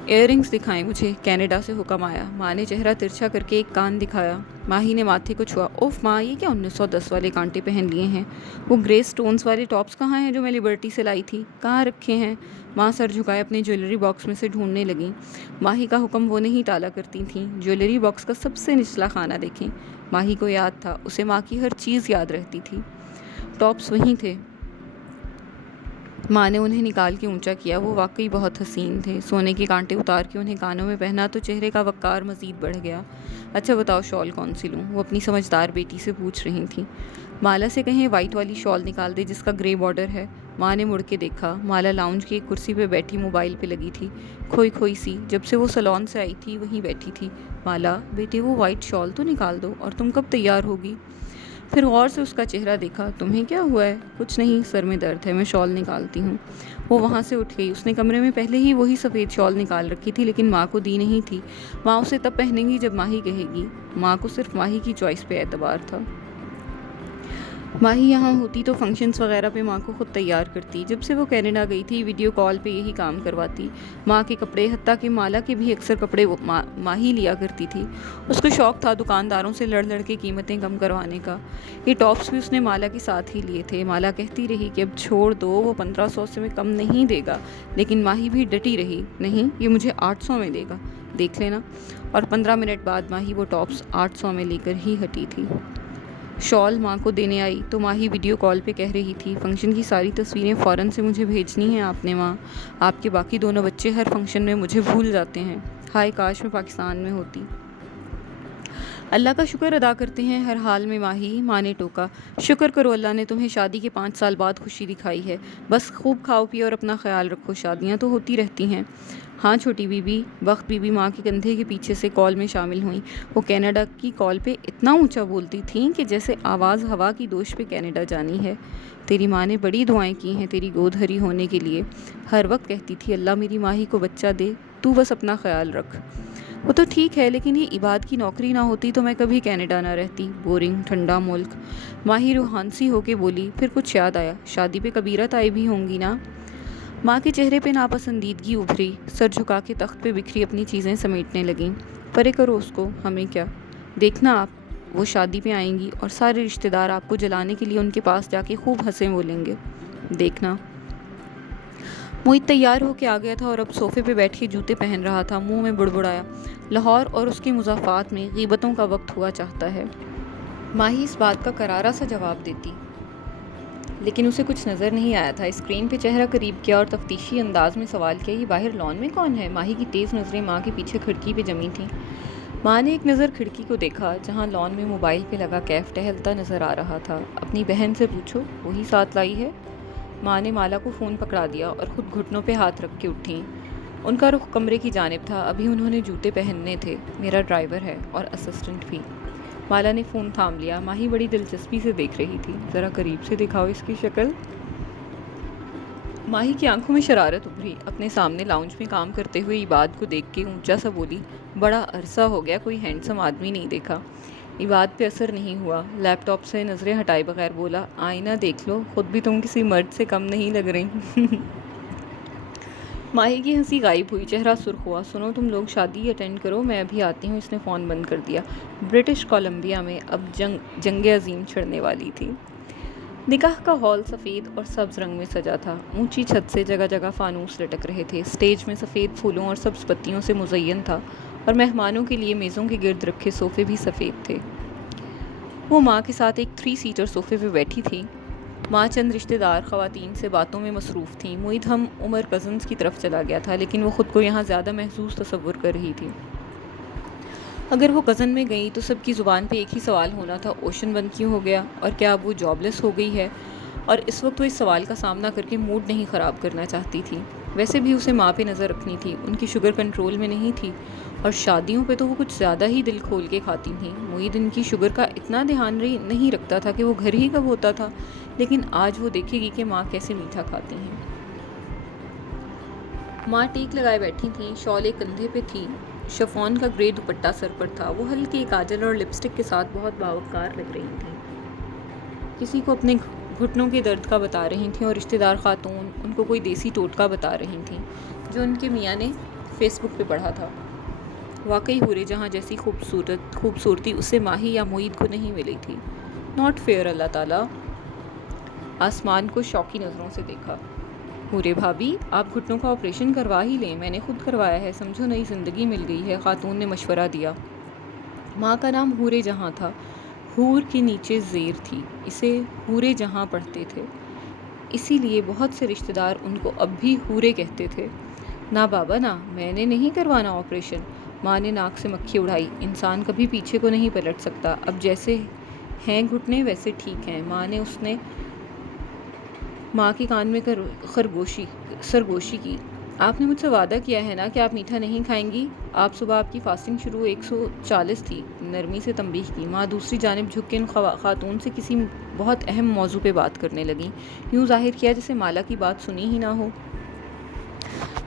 ایئر رنگز دکھائیں مجھے، کینیڈا سے حکم آیا۔ ماں نے چہرہ ترچھا کر کے ایک کان دکھایا۔ ماہی نے ماتھے کو چھوا۔ اوف ماں، یہ کیا 1910 والے کانٹے پہن لیے ہیں؟ وہ گرے سٹونز والے ٹاپس کہاں ہیں جو میں لبرٹی سے لائی تھی؟ کہاں رکھے ہیں؟ ماں سر جھکائے اپنے جویلری باکس میں سے ڈھونڈنے لگیں۔ ماہی کا حکم وہ نہیں ٹالا کرتی تھیں۔ جویلری باکس کا سب سے نچلا خانہ دیکھیں۔ ماہی کو یاد تھا، اسے ماں کی ہر چیز یاد رہتی تھی۔ ٹاپس وہیں تھے۔ ماں نے انہیں نکال کے اونچا کیا۔ وہ واقعی بہت حسین تھے۔ سونے کے کانٹے اتار کے انہیں کانوں میں پہنا تو چہرے کا وقار مزید بڑھ گیا۔ اچھا بتاؤ شال کون سی لوں؟ وہ اپنی سمجھدار بیٹی سے پوچھ رہی تھیں۔ مالا سے کہیں وائٹ والی شال نکال دے جس کا گرے بارڈر ہے۔ ماں نے مڑ کے دیکھا۔ مالا لاؤنج کی ایک کرسی پہ بیٹھی موبائل پہ لگی تھی، کھوئی کھوئی سی۔ جب سے وہ سیلون سے آئی تھی وہیں بیٹھی تھی۔ مالا بیٹے، وہ وائٹ شال تو نکال دو۔ اور تم کب تیار ہوگی؟ پھر غور سے اس کا چہرہ دیکھا۔ تمہیں کیا ہوا ہے؟ کچھ نہیں، سر میں درد ہے، میں شال نکالتی ہوں۔ وہ وہاں سے اٹھ گئی۔ اس نے کمرے میں پہلے ہی وہی سفید شال نکال رکھی تھی، لیکن ماں کو دی نہیں تھی۔ ماں اسے تب پہنے گی جب ماہی کہے گی۔ ماں کو صرف ماہی کی چوائس پہ اعتبار تھا۔ ماہی یہاں ہوتی تو فنکشنز وغیرہ پہ ماں کو خود تیار کرتی۔ جب سے وہ کینیڈا گئی تھی ویڈیو کال پہ یہی کام کرواتی۔ ماں کے کپڑے، حتیٰ کہ مالا کے بھی اکثر کپڑے ماہی لیا کرتی تھی۔ اس کو شوق تھا دکانداروں سے لڑ لڑ کے قیمتیں کم کروانے کا۔ یہ ٹاپس بھی اس نے مالا کے ساتھ ہی لیے تھے۔ مالا کہتی رہی کہ اب چھوڑ دو، وہ 1500 سے میں کم نہیں دے گا، لیکن ماہی بھی ڈٹی رہی، نہیں یہ مجھے 800 میں دے گا، دیکھ لینا۔ اور 15 منٹ بعد ماہی وہ ٹاپس 800 میں لے کر ہی ہٹی تھی۔ شال ماں کو دینے آئی تو ماہی ویڈیو کال پہ کہہ رہی تھی، فنکشن کی ساری تصویریں فوراً سے مجھے بھیجنی ہیں آپ نے ماں۔ آپ کے باقی دونوں بچے ہر فنکشن میں مجھے بھول جاتے ہیں۔ ہائے کاش میں پاکستان میں ہوتی۔ اللہ کا شکر ادا کرتے ہیں ہر حال میں ماہی، ماں نے ٹوکا۔ شکر کرو اللہ نے تمہیں شادی کے 5 سال بعد خوشی دکھائی ہے۔ بس خوب کھاؤ پیو اور اپنا خیال رکھو، شادیاں تو ہوتی رہتی ہیں۔ ہاں چھوٹی بی بی۔ بخت بی بی ماں کے کندھے کے پیچھے سے کال میں شامل ہوئیں۔ وہ کینیڈا کی کال پہ اتنا اونچا بولتی تھیں کہ جیسے آواز ہوا کی دوش پہ کینیڈا جانی ہے۔ تیری ماں نے بڑی دعائیں کی ہیں تیری گود ہری ہونے کے لیے۔ ہر وقت کہتی تھی اللہ میری ماہی کو بچہ دے، تو بس اپنا خیال رکھ۔ وہ تو ٹھیک ہے، لیکن یہ عباد کی نوکری نہ ہوتی تو میں کبھی کینیڈا نہ رہتی۔ بورنگ ٹھنڈا ملک۔ ماہی روحانسی ہو کے بولی۔ پھر کچھ یاد آیا، شادی پہ کبیرہ تائی بھی ہوں گی نا؟ ماں کے چہرے پہ ناپسندیدگی ابھری، سر جھکا کے تخت پہ بکھری اپنی چیزیں سمیٹنے لگیں۔ پرے کرو اس کو، ہمیں کیا؟ دیکھنا آپ، وہ شادی پہ آئیں گی اور سارے رشتہ دار آپ کو جلانے کے لیے ان کے پاس جا کے خوب ہنسیں بولیں گے، دیکھنا۔ موہت تیار ہو کے آ گیا تھا اور اب صوفے پہ بیٹھ کے جوتے پہن رہا تھا۔ منہ میں بڑبڑایا، لاہور اور اس کے مضافات میں غیبتوں کا وقت ہوا چاہتا ہے۔ ماہی اس بات کا کرارا سا جواب دیتی، لیکن اسے کچھ نظر نہیں آیا تھا۔ اسکرین پہ چہرہ قریب کیا اور تفتیشی انداز میں سوال کیا، یہ باہر لان میں کون ہے؟ ماہی کی تیز نظریں ماں کے پیچھے کھڑکی پہ جمی تھیں۔ ماں نے ایک نظر کھڑکی کو دیکھا جہاں لان میں موبائل پہ لگا کیف ٹہلتا نظر آ رہا تھا۔ اپنی بہن سے پوچھو، وہی ساتھ لائی ہے؟ ماں نے مالا کو فون پکڑا دیا اور خود گھٹنوں پہ ہاتھ رکھ کے اٹھیں۔ ان کا رخ کمرے کی جانب تھا، ابھی انہوں نے جوتے پہننے تھے۔ میرا ڈرائیور ہے اور اسسٹنٹ بھی۔ مالا نے فون تھام لیا۔ ماہی بڑی دلچسپی سے دیکھ رہی تھی۔ ذرا قریب سے دکھاؤ اس کی شکل۔ ماہی کی آنکھوں میں شرارت ابھری۔ اپنے سامنے لاؤنج میں کام کرتے ہوئے عباد کو دیکھ کے اونچا سا بولی، بڑا عرصہ ہو گیا کوئی ہینڈسم آدمی نہیں دیکھا۔ عباد پہ اثر نہیں ہوا، لیپ ٹاپ سے نظریں ہٹائے بغیر بولا، آئینہ دیکھ لو، خود بھی تم کسی مرد سے کم نہیں لگ رہی۔ ماہی کی ہنسی غائب ہوئی، چہرہ سرخ ہوا۔ سنو تم لوگ شادی اٹینڈ کرو، میں ابھی آتی ہوں۔ اس نے فون بند کر دیا۔ برٹش کولمبیا میں اب جنگ عظیم چھڑنے والی تھی۔ نکاح کا ہال سفید اور سبز رنگ میں سجا تھا۔ اونچی چھت سے جگہ جگہ فانوس لٹک رہے تھے۔ اسٹیج میں سفید پھولوں اور سبز پتیوں سے مزین تھا اور مہمانوں کے لیے میزوں کے گرد رکھے صوفے بھی سفید تھے۔ وہ ماں کے ساتھ ایک 3 سیٹر صوفے پہ بیٹھی تھی۔ ماں چند رشتہ دار خواتین سے باتوں میں مصروف تھیں۔ موہت ہم عمر کزنز کی طرف چلا گیا تھا، لیکن وہ خود کو یہاں زیادہ محظوظ تصور کر رہی تھی۔ اگر وہ کزن میں گئی تو سب کی زبان پہ ایک ہی سوال ہونا تھا، اوشن بند کیوں ہو گیا اور کیا اب وہ جاب لیس ہو گئی ہے؟ اور اس وقت وہ اس سوال کا سامنا کر کے موڈ نہیں خراب کرنا چاہتی تھی۔ ویسے بھی اسے ماں پہ نظر رکھنی تھی، ان کی شوگر کنٹرول میں نہیں تھی، اور شادیوں پہ تو وہ کچھ زیادہ ہی دل کھول کے کھاتی تھیں۔ موہت ان کی شوگر کا اتنا دھیان نہیں رکھتا تھا کہ وہ گھر ہی کب ہوتا تھا، لیکن آج وہ دیکھے گی کہ ماں کیسے میٹھا کھاتی ہیں۔ ماں ٹیک لگائے بیٹھی تھیں، شال ایک کندھے پہ تھی، شفون کا گرے دوپٹہ سر پر تھا۔ وہ ہلکی کاجل اور لپسٹک کے ساتھ بہت باوقار لگ رہی تھیں۔ کسی کو اپنے گھٹنوں کے درد کا بتا رہی تھیں اور رشتہ دار خاتون ان کو کوئی دیسی ٹوٹکا بتا رہی تھیں جو ان کے میاں نے فیس بک پہ پڑھا تھا۔ واقعی حورے جہاں جیسی خوبصورتی اسے ماہی یا موہت کو نہیں ملی تھی۔ Not fair. اللہ تعالیٰ آسمان کو شوقی نظروں سے دیکھا۔ حورے بھابی، آپ گھٹنوں کا آپریشن کروا ہی لیں، میں نے خود کروایا ہے، سمجھو نئی زندگی مل گئی ہے، خاتون نے مشورہ دیا۔ ماں کا نام حورے جہاں تھا، حور کے نیچے زیر تھی، اسے حورے جہاں پڑھتے تھے، اسی لیے بہت سے رشتہ دار ان کو اب بھی حورے کہتے تھے۔ نہ بابا نہ، میں نے نہیں کروانا آپریشن۔ ماں نے ناک سے مکھی اڑائی۔ انسان کبھی پیچھے کو نہیں پلٹ سکتا، اب جیسے ہیں گھٹنے ویسے ٹھیک ہیں۔ ماں کے کان میں سرگوشی کی۔ آپ نے مجھ سے وعدہ کیا ہے نا کہ آپ میٹھا نہیں کھائیں گی؟ آپ صبح آپ کی فاسٹنگ شروع 140 تھی، نرمی سے تنبیہ کی۔ ماں دوسری جانب جھک کے ان خاتون سے کسی بہت اہم موضوع پہ بات کرنے لگیں، یوں ظاہر کیا جیسے مالا کی بات سنی ہی نہ ہو۔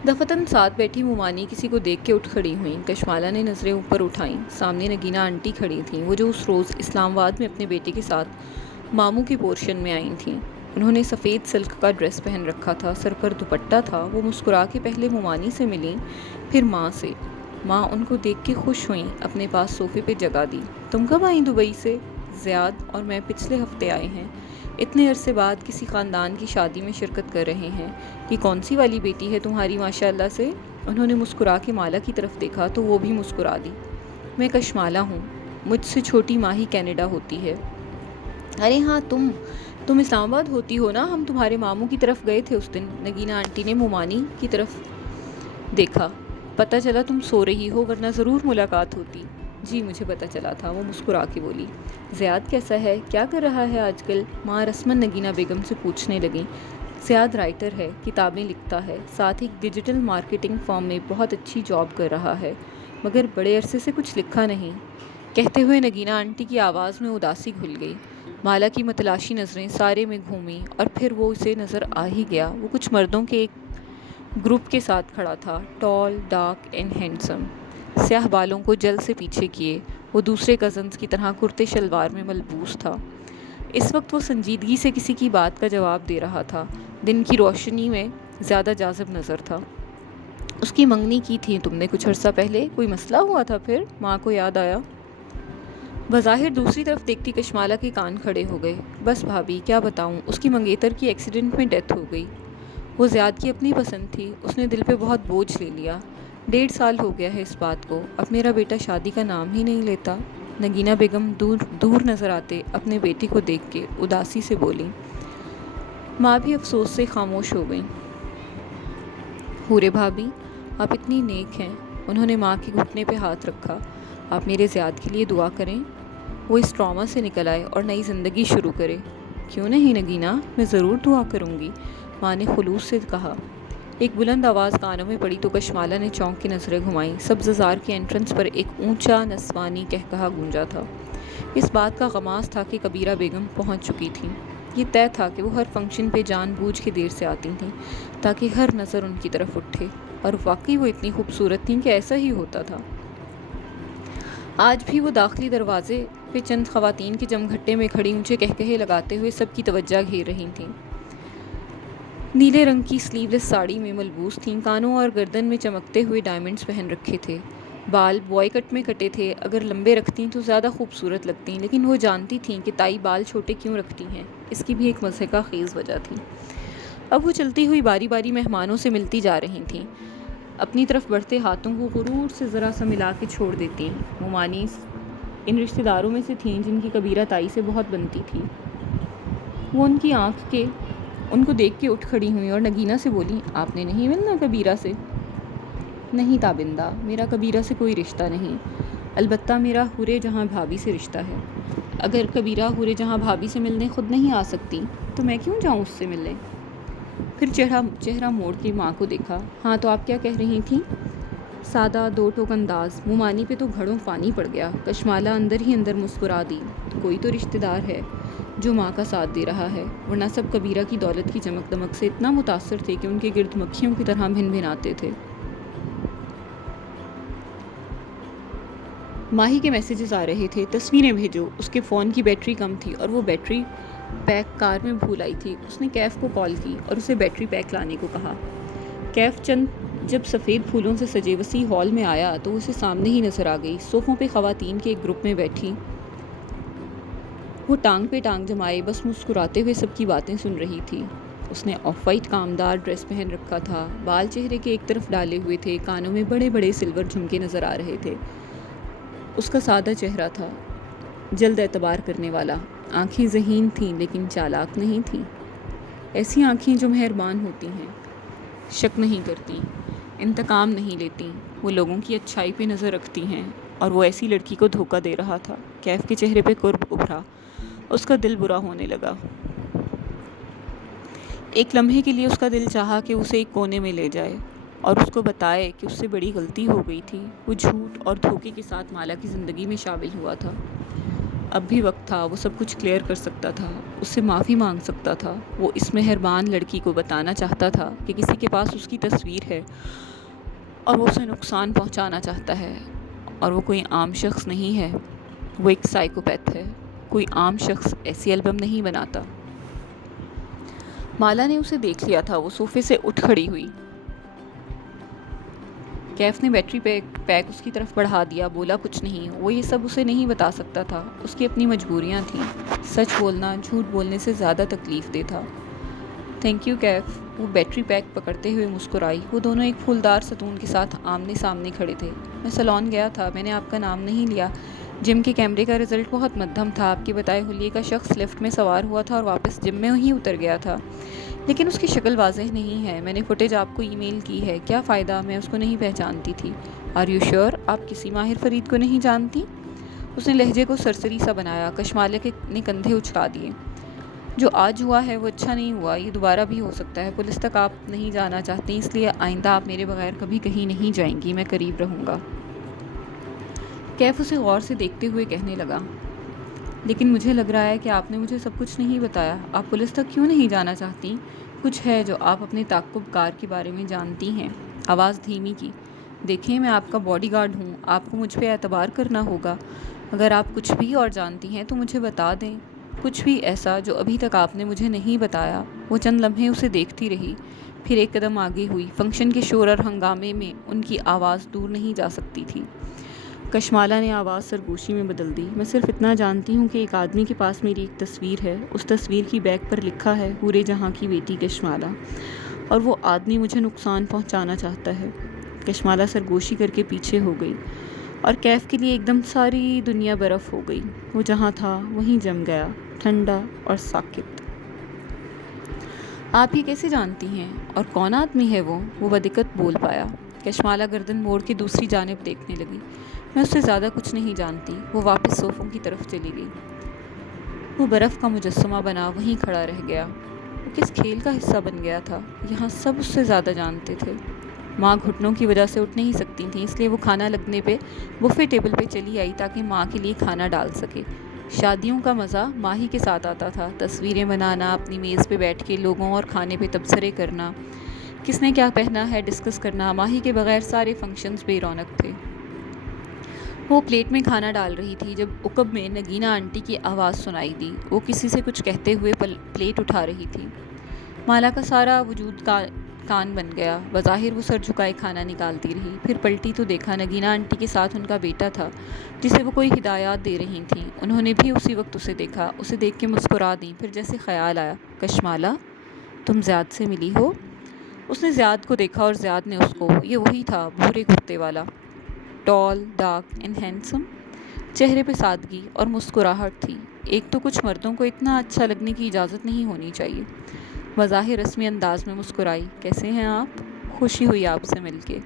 دفتن ساتھ بیٹھی مومانی کسی کو دیکھ کے اٹھ کھڑی ہوئیں۔ کشمالا نے نظریں اوپر اٹھائیں۔ سامنے نگینہ آنٹی کھڑی تھیں، وہ جو اس روز اسلام آباد میں اپنے بیٹے کے ساتھ ماموں کے پورشن میں آئی تھیں۔ انہوں نے سفید سلک کا ڈریس پہن رکھا تھا، سر پر دوپٹہ تھا۔ وہ مسکرا کے پہلے مومانی سے ملیں، پھر ماں سے۔ ماں ان کو دیکھ کے خوش ہوئیں، اپنے پاس صوفے پہ جگہ دی۔ تم کب آئیں دبئی سے؟ زیاد اور میں پچھلے ہفتے آئے ہیں، اتنے عرصے بعد کسی خاندان کی شادی میں شرکت کر رہے ہیں۔ یہ کون سی والی بیٹی ہے تمہاری ماشاءاللہ سے؟ انہوں نے مسکرا کے مالا کی طرف دیکھا تو وہ بھی مسکرا دی۔ میں کشمالا ہوں، مجھ سے چھوٹی ماہی کینیڈا ہوتی ہے۔ ارے ہاں، تم اسلام آباد ہوتی ہو نا، ہم تمہارے ماموں کی طرف گئے تھے اس دن۔ نگینہ آنٹی نے مومانی کی طرف دیکھا۔ پتہ چلا تم سو رہی ہو، ورنہ ضرور ملاقات ہوتی۔ جی مجھے پتہ چلا تھا، وہ مسکرا کے بولی۔ زیاد کیسا ہے، کیا کر رہا ہے آج کل؟ ماں رسماً نگینہ بیگم سے پوچھنے لگیں۔ زیاد رائٹر ہے، کتابیں لکھتا ہے، ساتھ ایک ڈیجیٹل مارکیٹنگ فرم میں بہت اچھی جاب کر رہا ہے، مگر بڑے عرصے سے کچھ لکھا نہیں۔ کہتے ہوئے نگینہ آنٹی کی آواز میں اداسی گھل گئی۔ مالا کی متلاشی نظریں سارے میں گھومیں اور پھر وہ اسے نظر آ ہی گیا۔ وہ کچھ مردوں کے ایک گروپ کے ساتھ کھڑا تھا، ٹال، ڈارک اینڈ ہینڈسم، سیاہ بالوں کو جل سے پیچھے کیے۔ وہ دوسرے کزنز کی طرح کرتے شلوار میں ملبوس تھا۔ اس وقت وہ سنجیدگی سے کسی کی بات کا جواب دے رہا تھا۔ دن کی روشنی میں زیادہ جاذب نظر تھا۔ اس کی منگنی کی تھی تم نے کچھ عرصہ پہلے، کوئی مسئلہ ہوا تھا پھر؟ ماں کو یاد آیا۔ بظاہر دوسری طرف دیکھتی کشمالہ کے کان کھڑے ہو گئے۔ بس بھابھی کیا بتاؤں، اس کی منگیتر کی ایکسیڈنٹ میں ڈیتھ ہو گئی۔ وہ زیاد کی اپنی پسند تھی، اس نے دل پہ بہت بوجھ لے لیا۔ 1.5 سال ہو گیا ہے اس بات کو، اب میرا بیٹا شادی کا نام ہی نہیں لیتا۔ نگینہ بیگم دور نظر آتے اپنے بیٹے کو دیکھ کے اداسی سے بولی۔ ماں بھی افسوس سے خاموش ہو گئی۔ حورے بھابھی آپ اتنی نیک ہیں۔ انہوں نے ماں کے گھٹنے پہ ہاتھ رکھا۔ آپ میرے زیاد کے لیے دعا کریں، وہ اس ٹراما سے نکل آئے اور نئی زندگی شروع کرے۔ کیوں نہیں نگینہ، میں ضرور دعا کروں گی، ماں نے خلوص سے کہا۔ ایک بلند آواز کانوں میں پڑی تو کشمالہ نے چونک کے نظریں گھمائیں۔ سبززار کے انٹرنس پر ایک اونچا نسوانی قہقہا گونجا تھا۔ اس بات کا غماز تھا کہ کبیرہ بیگم پہنچ چکی تھیں۔ یہ طے تھا کہ وہ ہر فنکشن پہ جان بوجھ کے دیر سے آتی تھیں تاکہ ہر نظر ان کی طرف اٹھے، اور واقعی وہ اتنی خوبصورت تھیں کہ ایسا ہی ہوتا تھا۔ آج بھی وہ داخلی دروازے پہ چند خواتین کے جمگھٹے میں کھڑی اونچے قہقہے لگاتے ہوئے سب کی توجہ گھیر رہی تھیں۔ نیلے رنگ کی سلیو لیس ساڑی میں ملبوس تھیں، کانوں اور گردن میں چمکتے ہوئے ڈائمنڈز پہن رکھے تھے۔ بال بوائے کٹ میں کٹے تھے، اگر لمبے رکھتیں تو زیادہ خوبصورت لگتیں، لیکن وہ جانتی تھیں کہ تائی بال چھوٹے کیوں رکھتی ہیں، اس کی بھی ایک مضحکہ خیز وجہ تھی۔ اب وہ چلتی ہوئی باری باری مہمانوں سے ملتی جا رہی تھیں، اپنی طرف بڑھتے ہاتھوں کو غرور سے ذرا سا ملا کے چھوڑ دیتی۔ ممانیس ان رشتہ داروں میں سے تھیں جن کی کبیرہ تائی سے بہت بنتی تھی۔ وہ ان کو دیکھ کے اٹھ کھڑی ہوئیں اور نگینہ سے بولی، آپ نے نہیں ملنا کبیرہ سے؟ نہیں تابندہ، میرا کبیرہ سے کوئی رشتہ نہیں، البتہ میرا حورے جہاں بھابھی سے رشتہ ہے۔ اگر کبیرہ حورے جہاں بھابھی سے ملنے خود نہیں آ سکتی تو میں کیوں جاؤں اس سے ملنے؟ پھر چہرہ موڑ کے ماں کو دیکھا۔ ہاں تو آپ کیا کہہ رہی تھیں؟ سادہ دو ٹوک انداز، ممانی پہ تو گھڑوں پانی پڑ گیا۔ کشمالہ اندر ہی اندر مسکرا دی۔ کوئی تو رشتہ دار ہے جو ماں کا ساتھ دے رہا ہے، ورنہ سب کبیرہ کی دولت کی چمک دمک سے اتنا متاثر تھے کہ ان کے گرد مکھیوں کی طرح بھن بھناتے تھے۔ ماہی کے میسیجز آ رہے تھے، تصویریں بھیجو۔ اس کے فون کی بیٹری کم تھی اور وہ بیٹری پیک کار میں بھول آئی تھی۔ اس نے کیف کو کال کی اور اسے بیٹری پیک لانے کو کہا۔ کیف جب سفید پھولوں سے سجے وسیع ہال میں آیا تو اسے سامنے ہی نظر آ گئی، صوفوں پہ خواتین کے ایک گروپ میں بیٹھی۔ وہ ٹانگ پہ ٹانگ جمائے بس مسکراتے ہوئے سب کی باتیں سن رہی تھی۔ اس نے آف وائٹ کامدار ڈریس پہن رکھا تھا، بال چہرے کے ایک طرف ڈالے ہوئے تھے، کانوں میں بڑے بڑے سلور جھمکے نظر آ رہے تھے۔ اس کا سادہ چہرہ تھا، جلد اعتبار کرنے والا۔ آنکھیں ذہین تھیں لیکن چالاک نہیں تھیں، ایسی آنکھیں جو مہربان ہوتی ہیں، شک نہیں کرتی، انتقام نہیں لیتی، وہ لوگوں کی اچھائی پہ نظر رکھتی ہیں، اور وہ ایسی لڑکی کو دھوکہ دے رہا تھا۔ کیف کے چہرے پہ قرب ابھرا، اس کا دل برا ہونے لگا۔ ایک لمحے کے لیے اس کا دل چاہا کہ اسے ایک کونے میں لے جائے اور اس کو بتائے کہ اس سے بڑی غلطی ہو گئی تھی۔ وہ جھوٹ اور دھوکے کے ساتھ مالا کی زندگی میں شامل ہوا تھا۔ اب بھی وقت تھا، وہ سب کچھ کلیئر کر سکتا تھا، اس سے معافی مانگ سکتا تھا۔ وہ اس مہربان لڑکی کو بتانا چاہتا تھا کہ کسی کے پاس اس کی تصویر ہے اور وہ اسے نقصان پہنچانا چاہتا ہے، اور وہ کوئی عام شخص نہیں ہے، وہ ایک سائیکوپیتھ ہے۔ کوئی عام شخص ایسی البم نہیں بناتا۔ مالا نے اسے دیکھ لیا تھا، وہ صوفے سے اٹھ کھڑی ہوئی۔ کیف نے بیٹری پیک اس کی طرف بڑھا دیا، بولا کچھ نہیں، وہ یہ سب اسے نہیں بتا سکتا تھا، اس کی اپنی مجبوریاں تھیں۔ سچ بولنا جھوٹ بولنے سے زیادہ تکلیف دہ تھا۔ تھینک یو کیف، وہ بیٹری پیک پکڑتے ہوئے مسکرائی۔ وہ دونوں ایک پھولدار ستون کے ساتھ آمنے سامنے کھڑے تھے۔ میں سیلون گیا تھا، میں نے آپ کا نام نہیں لیا۔ جم کے کیمرے کا رزلٹ بہت مدھم تھا، آپ کے بتائے حلیے کا شخص لفٹ میں سوار ہوا تھا اور واپس جم میں ہی اتر گیا تھا، لیکن اس کی شکل واضح نہیں ہے۔ میں نے فوٹیج آپ کو ای میل کی ہے۔ کیا فائدہ، میں اس کو نہیں پہچانتی تھی۔ آر یو شیور، آپ کسی ماہر فرید کو نہیں جانتی؟ اس نے لہجے کو سرسری سا بنایا۔ کشمالہ نے کندھے اچکا دیے۔ جو آج ہوا ہے وہ اچھا نہیں ہوا، یہ دوبارہ بھی ہو سکتا ہے۔ پولیس تک آپ نہیں جانا چاہتی، اس لیے آئندہ آپ میرے بغیر کبھی کہیں نہیں جائیں گی، میں قریب رہوں گا۔ کیف اسے غور سے دیکھتے ہوئے کہنے لگا، لیکن مجھے لگ رہا ہے کہ آپ نے مجھے سب کچھ نہیں بتایا۔ آپ پولیس تک کیوں نہیں جانا چاہتی؟ کچھ ہے جو آپ اپنے تعاقب کار کے بارے میں جانتی ہیں؟ آواز دھیمی کی۔ دیکھیں، میں آپ کا باڈی گارڈ ہوں، آپ کو مجھ پہ اعتبار کرنا ہوگا۔ اگر آپ کچھ بھی اور جانتی ہیں تو مجھے بتا دیں، کچھ بھی ایسا جو ابھی تک آپ نے مجھے نہیں بتایا۔ وہ چند لمحے اسے دیکھتی رہی، پھر ایک قدم آگے ہوئی۔ فنکشن کے شور اور ہنگامے میں ان کی آواز دور نہیں جا سکتی تھی۔ کشمالہ نے آواز سرگوشی میں بدل دی۔ میں صرف اتنا جانتی ہوں کہ ایک آدمی کے پاس میری ایک تصویر ہے۔ اس تصویر کی بیک پر لکھا ہے پورے جہاں کی بیٹی کشمالہ، اور وہ آدمی مجھے نقصان پہنچانا چاہتا ہے۔ کشمالہ سرگوشی کر کے پیچھے ہو گئی اور کیف کے لیے ایک دم ساری دنیا برف ہو گئی۔ وہ جہاں تھا وہیں جم گیا، ٹھنڈا اور ساکت۔ آپ یہ کیسے جانتی ہیں؟ اور کون آدمی ہے وہ بدقت بول پایا۔ کشمالہ گردن موڑ کے دوسری جانب دیکھنے لگی۔ میں اس سے زیادہ کچھ نہیں جانتی۔ وہ واپس صوفوں کی طرف چلی گئی۔ وہ برف کا مجسمہ بنا وہیں کھڑا رہ گیا۔ وہ کس کھیل کا حصہ بن گیا تھا؟ یہاں سب اس سے زیادہ جانتے تھے۔ ماں گھٹنوں کی وجہ سے اٹھ نہیں سکتی تھیں، اس لیے وہ کھانا لگنے پہ بفے ٹیبل پہ چلی آئی تاکہ ماں کے لیے کھانا ڈال سکے۔ شادیوں کا مزہ ماں ہی کے ساتھ آتا تھا۔ تصویریں بنانا، اپنی میز پہ بیٹھ کے لوگوں اور کھانے پہ تبصرے کرنا، کس نے کیا پہنا ہے ڈسکس کرنا، ماہی کے بغیر سارے فنکشنز بے رونق تھے۔ وہ پلیٹ میں کھانا ڈال رہی تھی جب عقب میں نگینہ آنٹی کی آواز سنائی دی۔ وہ کسی سے کچھ کہتے ہوئے پلیٹ اٹھا رہی تھی۔ مالا کا سارا وجود کان بن گیا۔ بظاہر وہ سر جھکائے کھانا نکالتی رہی، پھر پلٹی تو دیکھا نگینہ آنٹی کے ساتھ ان کا بیٹا تھا جسے وہ کوئی ہدایات دے رہی تھیں۔ انہوں نے بھی اسی وقت اسے دیکھا۔ اسے دیکھ کے مسکرا دیں، پھر جیسے خیال آیا، کشمالہ تم زیاد سے ملی ہو؟ اس نے زیاد کو دیکھا اور زیاد نے اس کو۔ یہ وہی تھا، بھورے کرتے والا، ٹال، ڈارک اینڈ ہینڈسم۔ چہرے پہ سادگی اور مسکراہٹ تھی۔ ایک تو کچھ مردوں کو اتنا اچھا لگنے کی اجازت نہیں ہونی چاہیے۔ بظاہر رسمی انداز میں مسکرائی۔ کیسے ہیں آپ؟ خوشی ہوئی آپ سے مل کے۔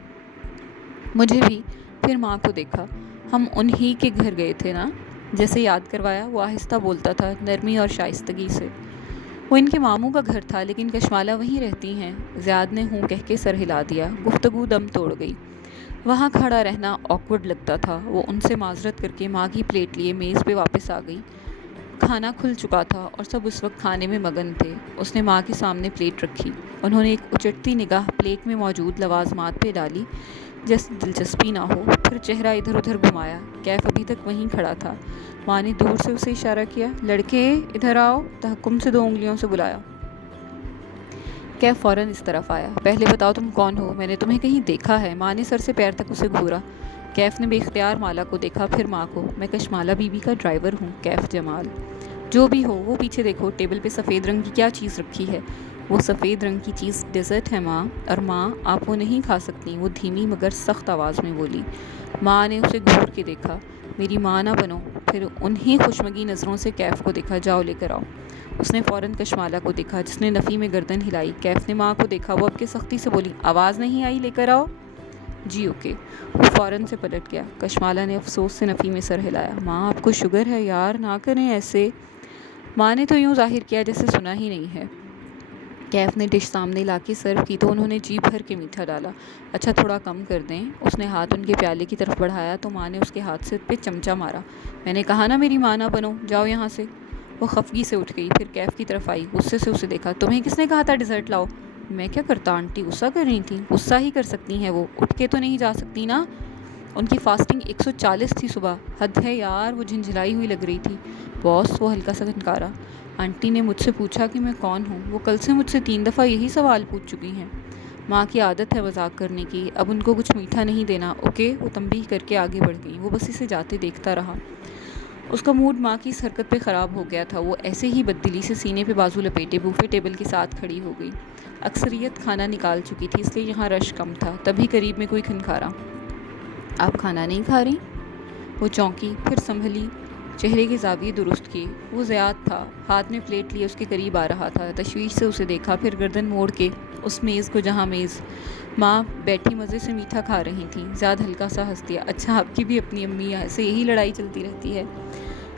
مجھے بھی۔ پھر ماں کو دیکھا۔ ہم انہی کے گھر گئے تھے نا؟ جیسے یاد کروایا۔ وہ آہستہ بولتا تھا، نرمی اور شائستگی سے۔ وہ ان کے ماموں کا گھر تھا، لیکن کشمالہ وہیں رہتی ہیں؟ زیاد نے ہوں کہہ کے سر ہلا دیا۔ گفتگو دم توڑ گئی۔ وہاں کھڑا رہنا آکورڈ لگتا تھا۔ وہ ان سے معذرت کر کے ماں کی پلیٹ لیے میز پہ واپس آ گئی۔ کھانا کھل چکا تھا اور سب اس وقت کھانے میں مگن تھے۔ اس نے ماں کے سامنے پلیٹ رکھی۔ انہوں نے ایک اچٹتی نگاہ پلیٹ میں موجود لوازمات پہ ڈالی جیسے دلچسپی نہ ہو، پھر چہرہ ادھر ادھر گھمایا۔ کیف ابھی تک وہیں کھڑا تھا۔ ماں نے دور سے اسے اشارہ کیا، لڑکے ادھر آؤ، تحکم سے 2 انگلیوں سے بلایا۔ کیف فوراً اس طرف آیا۔ پہلے بتاؤ تم کون ہو؟ میں نے تمہیں کہیں دیکھا ہے۔ ماں نے سر سے پیر تک اسے گھورا۔ کیف نے بے اختیار مالا کو دیکھا، پھر ماں کو۔ میں کشمالہ بی بی کا ڈرائیور ہوں، کیف جمال۔ جو بھی ہو، وہ پیچھے دیکھو، ٹیبل پہ سفید رنگ کی کیا چیز رکھی ہے؟ وہ سفید رنگ کی چیز ڈیزرٹ ہے ماں، اور ماں آپ وہ نہیں کھا سکتی، وہ دھیمی مگر سخت آواز میں بولی۔ ماں نے اسے گھور کے دیکھا۔ میری ماں نہ بنو۔ پھر انہی خوشمگی نظروں سے کیف کو دیکھا۔ جاؤ لے کر آؤ۔ اس نے فوراً کشمالہ کو دیکھا جس نے نفی میں گردن ہلائی۔ کیف نے ماں کو دیکھا۔ وہ اب کے سختی سے بولی، آواز نہیں آئی، لے کر آؤ۔ جی اوکے۔ وہ فوراً سے پلٹ گیا۔ کشمالہ نے افسوس سے نفی میں سر ہلایا۔ ماں آپ کو شوگر ہے یار، نہ کریں ایسے۔ ماں نے تو یوں ظاہر کیا جیسے سنا ہی نہیں ہے۔ کیف نے ڈش سامنے لا کے سرو کی تو انہوں نے جی بھر کے میٹھا ڈالا۔ اچھا تھوڑا کم کر دیں۔ اس نے ہاتھ ان کے پیالے کی طرف بڑھایا تو ماں نے اس کے ہاتھ سے پہ چمچہ مارا۔ میں نے کہا نا میری ماں نہ بنو، جاؤ یہاں سے۔ وہ خفگی سے اٹھ گئی، پھر کیف کی طرف آئی، غصے سے اسے دیکھا۔ تمہیں کس نے کہا تھا ڈیزرٹ لاؤ؟ میں کیا کرتا آنٹی، غصہ کر رہی تھی؟ غصہ ہی کر سکتی ہیں وہ، اٹھ کے تو نہیں جا سکتی نا۔ ان کی فاسٹنگ 140 تھی صبح، حد ہے یار۔ وہ جھنجھلائی ہوئی لگ رہی تھی۔ باس، وہ ہلکا سا دھنکارا۔ آنٹی نے مجھ سے پوچھا کہ میں کون ہوں۔ وہ کل سے مجھ سے 3 دفعہ یہی سوال پوچھ چکی ہیں۔ ماں کی عادت ہے مذاق کرنے کی، اب ان کو کچھ میٹھا نہیں دینا، اوکے؟ وہ تنبیہ کر کے آگے بڑھ گئی۔ وہ بس اسے جاتے دیکھتا رہا۔ اس کا موڈ ماں کی اس حرکت پہ خراب ہو گیا تھا۔ وہ ایسے ہی بددلی سے سینے پہ بازو لپیٹے بوفے ٹیبل کے ساتھ کھڑی ہو گئی۔ اکثریت کھانا نکال چکی تھی، اس لیے یہاں رش کم تھا۔ تبھی قریب میں کوئی کھنکھارا، آپ کھانا نہیں کھا رہی؟ وہ چونکی، پھر سنبھلی، چہرے کے زاویے درست کیے۔ وہ زیاد تھا، ہاتھ میں پلیٹ لیے اس کے قریب آ رہا تھا۔ تشویش سے اسے دیکھا، پھر گردن موڑ کے اس میز کو جہاں میز ماں بیٹھی مزے سے میٹھا کھا رہی تھیں۔ زیاد ہلکا سا ہنس دیا۔ اچھا آپ کی بھی اپنی امی سے یہی لڑائی چلتی رہتی ہے؟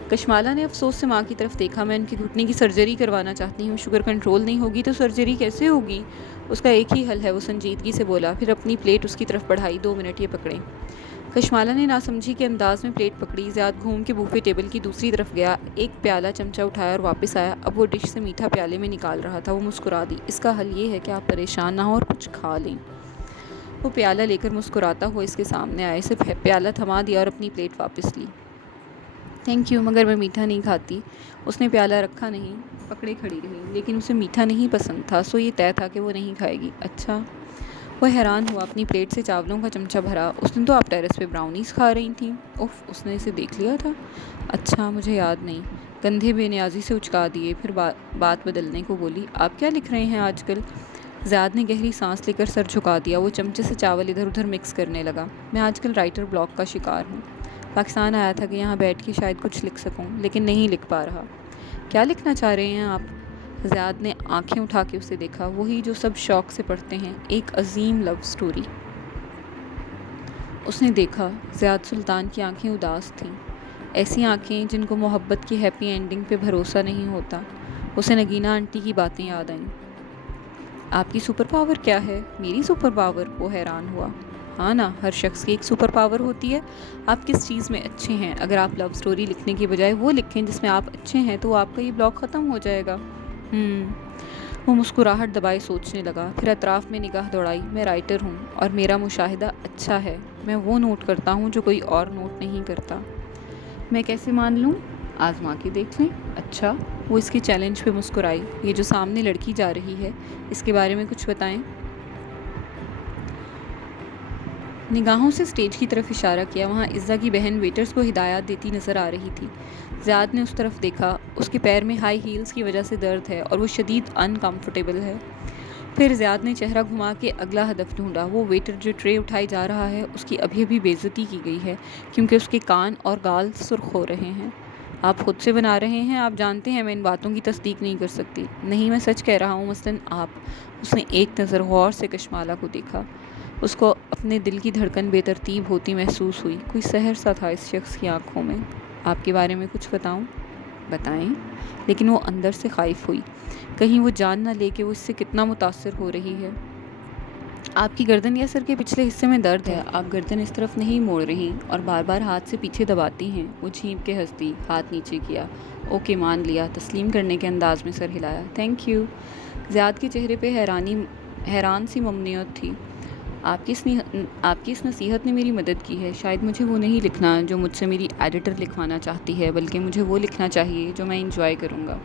کشمالہ نے افسوس سے ماں کی طرف دیکھا۔ میں ان کے گھٹنے کی سرجری کروانا چاہتی ہوں، شوگر کنٹرول نہیں ہوگی تو سرجری کیسے ہوگی؟ اس کا ایک ہی حل ہے، وہ سنجیدگی سے بولا، پھر اپنی پلیٹ اس کی طرف بڑھائی۔ 2 منٹ یہ پکڑیں۔ کشمالہ نے ناسمجھی کے انداز میں پلیٹ پکڑی۔ زیاد گھوم کے بوفے ٹیبل کی دوسری طرف گیا، ایک پیالہ چمچہ اٹھایا اور واپس آیا۔ اب وہ ڈش سے میٹھا پیالے میں نکال رہا تھا۔ وہ مسکرا دی۔ اس کا حل یہ ہے کہ آپ پریشان نہ ہوں اور کچھ کھا لیں۔ وہ پیالہ لے کر مسکراتا ہوا اس کے سامنے آیا، اسے پیالہ تھما دیا اور اپنی پلیٹ واپس لی۔ تھینک یو، مگر میں میٹھا نہیں کھاتی۔ اس نے پیالہ رکھا نہیں، پکڑے کھڑی رہی، لیکن اسے میٹھا نہیں پسند تھا، سو یہ طے تھا کہ وہ نہیں کھائے گی۔ اچھا؟ وہ حیران ہوا، اپنی پلیٹ سے چاولوں کا چمچہ بھرا۔ اس دن تو آپ ٹیرس پہ براؤنیز کھا رہی تھیں۔ اف، اس نے اسے دیکھ لیا تھا؟ اچھا، مجھے یاد نہیں۔ کندھے بے نیازی سے اچکا دیے، پھر بات بدلنے کو بولی، آپ کیا لکھ رہے ہیں آج کل؟ زیاد نے گہری سانس لے کر سر جھکا دیا۔ وہ چمچے سے چاول ادھر ادھر مکس کرنے لگا۔ میں آج کل رائٹر بلاک کا شکار ہوں۔ پاکستان آیا تھا کہ یہاں بیٹھ کے شاید کچھ لکھ سکوں، لیکن نہیں لکھ پا رہا۔ کیا لکھنا چاہ رہے ہیں آپ؟ زیاد نے آنکھیں اٹھا کے اسے دیکھا۔ وہی جو سب شوق سے پڑھتے ہیں، ایک عظیم لو سٹوری۔ اس نے دیکھا، زیاد سلطان کی آنکھیں اداس تھیں، ایسی آنکھیں جن کو محبت کی ہیپی اینڈنگ پہ بھروسہ نہیں ہوتا۔ اسے نگینہ آنٹی کی باتیں یاد آئیں۔ آپ کی سپر پاور کیا ہے؟ میری سپر پاور؟ وہ حیران ہوا۔ ہاں نا، ہر شخص کی ایک سپر پاور ہوتی ہے۔ آپ کس چیز میں اچھے ہیں؟ اگر آپ لو سٹوری لکھنے کے بجائے وہ لکھیں جس میں آپ اچھے ہیں تو آپ کا یہ بلاک ختم ہو جائے گا۔ وہ مسکراہٹ دبائے سوچنے لگا، پھر اطراف میں نگاہ دوڑائی۔ میں رائٹر ہوں اور میرا مشاہدہ اچھا ہے۔ میں وہ نوٹ کرتا ہوں جو کوئی اور نوٹ نہیں کرتا۔ میں کیسے مان لوں؟ آزما کے دیکھ لیں۔ اچھا؟ وہ اس کے چیلنج پہ مسکرائی۔ یہ جو سامنے لڑکی جا رہی ہے، اس کے بارے میں کچھ بتائیں۔ نگاہوں سے سٹیج کی طرف اشارہ کیا۔ وہاں عزا کی بہن ویٹرز کو ہدایات دیتی نظر آ رہی تھی۔ زیاد نے اس طرف دیکھا۔ اس کے پیر میں ہائی ہیلز کی وجہ سے درد ہے اور وہ شدید انکمفرٹیبل ہے۔ پھر زیاد نے چہرہ گھما کے اگلا ہدف ڈھونڈا۔ وہ ویٹر جو ٹرے اٹھائی جا رہا ہے، اس کی ابھی ابھی بے عزتی کی گئی ہے کیونکہ اس کے کان اور گال سرخ ہو رہے ہیں۔ آپ خود سے بنا رہے ہیں؟ آپ جانتے ہیں میں ان باتوں کی تصدیق نہیں کر سکتی۔ نہیں، میں سچ کہہ رہا ہوں، مثلاً آپ۔ اس نے ایک نظر غور سے کشمالہ کو دیکھا۔ اس کو اپنے دل کی دھڑکن بے ترتیب ہوتی محسوس ہوئی۔ کوئی سحر سا تھا اس شخص کی آنکھوں میں۔ آپ کے بارے میں کچھ بتاؤں؟ بتائیں۔ لیکن وہ اندر سے خائف ہوئی، کہیں وہ جان نہ لے کہ وہ اس سے کتنا متاثر ہو رہی ہے۔ آپ کی گردن یا سر کے پچھلے حصے میں درد ہے۔ آپ گردن اس طرف نہیں موڑ رہی اور بار بار ہاتھ سے پیچھے دباتی ہیں۔ وہ چھینپ کے ہنس دی، ہاتھ نیچے کیا۔ اوکے، مان لیا۔ تسلیم کرنے کے انداز میں سر ہلایا۔ Thank you. زیاد کے چہرے پہ حیران سی ممنوعیت تھی۔ آپ کی اس نصیحت نے میری مدد کی ہے۔ شاید مجھے وہ نہیں لکھنا جو مجھ سے میری ایڈیٹر لکھوانا چاہتی ہے، بلکہ مجھے وہ لکھنا چاہیے جو میں انجوائے کروں گا۔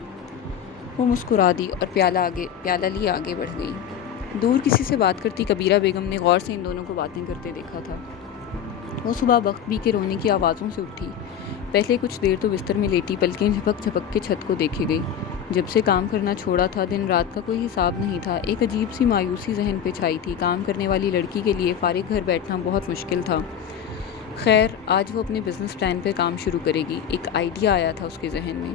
وہ مسکرا دی اور پیالہ لی آگے بڑھ گئی۔ دور کسی سے بات کرتی کبیرہ بیگم نے غور سے ان دونوں کو باتیں کرتے دیکھا تھا۔ وہ صبح بخت بی کے رونے کی آوازوں سے اٹھی۔ پہلے کچھ دیر تو بستر میں لیٹی، پلکیں جھپک جھپک کے چھت کو دیکھے گئی۔ جب سے کام کرنا چھوڑا تھا، دن رات کا کوئی حساب نہیں تھا۔ ایک عجیب سی مایوسی ذہن پہ چھائی تھی۔ کام کرنے والی لڑکی کے لیے فارغ گھر بیٹھنا بہت مشکل تھا۔ خیر، آج وہ اپنے بزنس پلان پہ کام شروع کرے گی۔ ایک آئیڈیا آیا تھا اس کے ذہن میں۔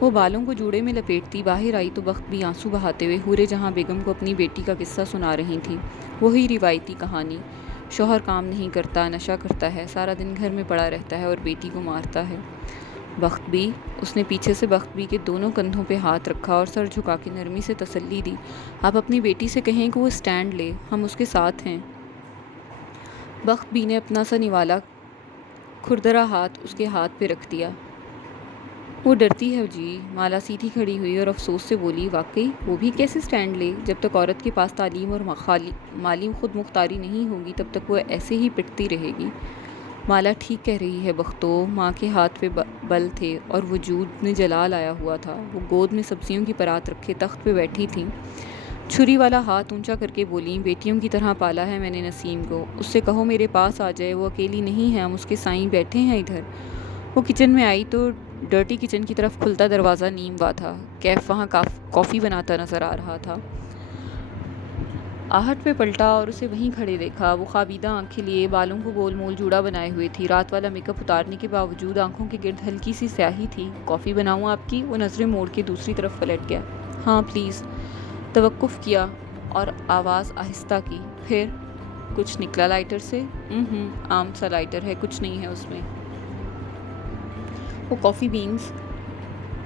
وہ بالوں کو جوڑے میں لپیٹتی باہر آئی تو بخت بھی آنسو بہاتے ہوئے حورے جہاں بیگم کو اپنی بیٹی کا قصہ سنا رہی تھیں۔ وہی روایتی کہانی، شوہر کام نہیں کرتا، نشہ کرتا ہے، سارا دن گھر میں پڑا رہتا ہے اور بیٹی کو مارتا ہے۔ بخت بھی، اس نے پیچھے سے بخت بھی کے دونوں کندھوں پہ ہاتھ رکھا اور سر جھکا کے نرمی سے تسلی دی۔ آپ اپنی بیٹی سے کہیں کہ وہ اسٹینڈ لے، ہم اس کے ساتھ ہیں۔ بخت بھی نے اپنا سا نوالا کھردرا ہاتھ اس کے ہاتھ پہ رکھ دیا۔ وہ ڈرتی ہے جی۔ مالا سیدھی کھڑی ہوئی اور افسوس سے بولی، واقعی وہ بھی کیسے سٹینڈ لے؟ جب تک عورت کے پاس تعلیم اور مالی خود مختاری نہیں ہوگی، تب تک وہ ایسے ہی پٹتی رہے گی۔ مالا ٹھیک کہہ رہی ہے بختو۔ ماں کے ہاتھ پہ بل تھے اور وجود میں جلال آیا ہوا تھا۔ وہ گود میں سبزیوں کی پرات رکھے تخت پہ بیٹھی تھیں۔ چھری والا ہاتھ اونچا کر کے بولیں، بیٹیوں کی طرح پالا ہے میں نے نسیم کو، اس سے کہو میرے پاس آ جائے، وہ اکیلی نہیں ہے، ہم اس کے سائیں بیٹھے ہیں ادھر۔ وہ کچن میں آئی تو ڈرٹی کچن کی طرف کھلتا دروازہ نیم وا تھا۔ کیف وہاں کافی بناتا نظر آ رہا تھا۔ آہٹ پہ پلٹا اور اسے وہیں کھڑے دیکھا۔ وہ خوابیدہ آنکھیں لیے، بالوں کو گول مول جوڑا بنائے ہوئے تھی۔ رات والا میک اپ اتارنے کے باوجود آنکھوں کے گرد ہلکی سی سیاہی تھی۔ کافی بناؤں آپ کی؟ وہ نظریں موڑ کے دوسری طرف پلٹ گیا۔ ہاں پلیز۔ توقف کیا اور آواز آہستہ کی، پھر کچھ نکلا لائٹر سے؟ عام سا لائٹر ہے، کچھ نہیں ہے اس میں۔ وہ کافی بینز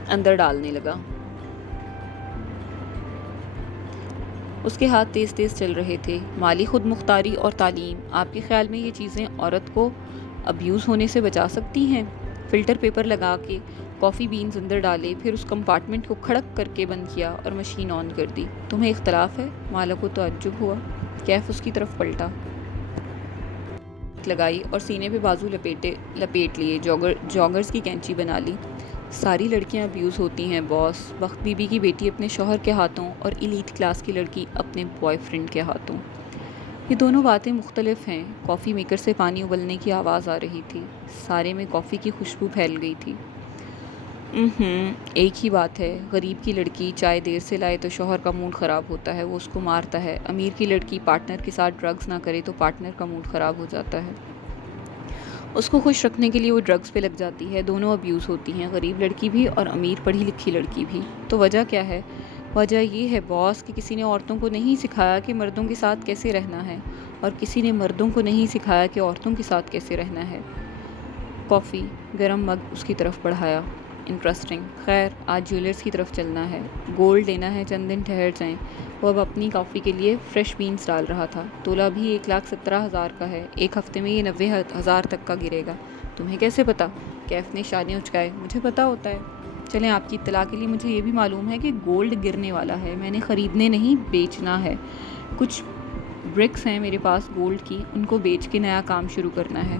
اندر ڈالنے لگا۔ اس کے ہاتھ تیز تیز چل رہے تھے۔ مالی خود مختاری اور تعلیم، آپ کے خیال میں یہ چیزیں عورت کو ابیوز ہونے سے بچا سکتی ہیں؟ فلٹر پیپر لگا کے کافی بینز اندر ڈالے، پھر اس کمپارٹمنٹ کو کھڑک کر کے بند کیا اور مشین آن کر دی۔ تمہیں اختلاف ہے؟ مالا کو تعجب ہوا۔ کیف اس کی طرف پلٹا۔ ٹک لگائی اور سینے پہ بازو لپیٹ لیے، جاگرز کی کینچی بنا لی۔ ساری لڑکیاں ابیوز ہوتی ہیں باس، بخت بی بی کی بیٹی اپنے شوہر کے ہاتھوں اور ایلیٹ کلاس کی لڑکی اپنے بوائے فرینڈ کے ہاتھوں۔ یہ دونوں باتیں مختلف ہیں۔ کافی میکر سے پانی ابلنے کی آواز آ رہی تھی، سارے میں کافی کی خوشبو پھیل گئی تھی۔ ایک ہی بات ہے، غریب کی لڑکی چائے دیر سے لائے تو شوہر کا موڈ خراب ہوتا ہے، وہ اس کو مارتا ہے۔ امیر کی لڑکی پارٹنر کے ساتھ ڈرگز نہ کرے تو پارٹنر کا موڈ خراب ہو جاتا ہے، اس کو خوش رکھنے کے لیے وہ ڈرگز پہ لگ جاتی ہے۔ دونوں ابیوز ہوتی ہیں، غریب لڑکی بھی اور امیر پڑھی لکھی لڑکی بھی۔ تو وجہ کیا ہے؟ وجہ یہ ہے باس کہ کسی نے عورتوں کو نہیں سکھایا کہ مردوں کے ساتھ کیسے رہنا ہے، اور کسی نے مردوں کو نہیں سکھایا کہ عورتوں کے ساتھ کیسے رہنا ہے۔ کافی گرم مگ اس کی طرف بڑھایا۔ انٹرسٹنگ، خیر آج جیولرز کی طرف چلنا ہے، گولڈ لینا ہے، چند دن ٹھہر جائیں۔ وہ اب اپنی کافی کے لیے فریش بینز ڈال رہا تھا۔ تولہ بھی 1,17,000 کا ہے، ایک ہفتے میں یہ 90,000 تک کا گرے گا۔ تمہیں کیسے پتا؟ کیف نے شانے اچکائے۔ مجھے پتا ہوتا ہے۔ چلیں آپ کی اطلاع کے لیے مجھے یہ بھی معلوم ہے کہ گولڈ گرنے والا ہے، میں نے خریدنے نہیں بیچنا ہے۔ کچھ برکس ہیں میرے پاس گولڈ کی، ان کو بیچ کے نیا کام شروع کرنا ہے۔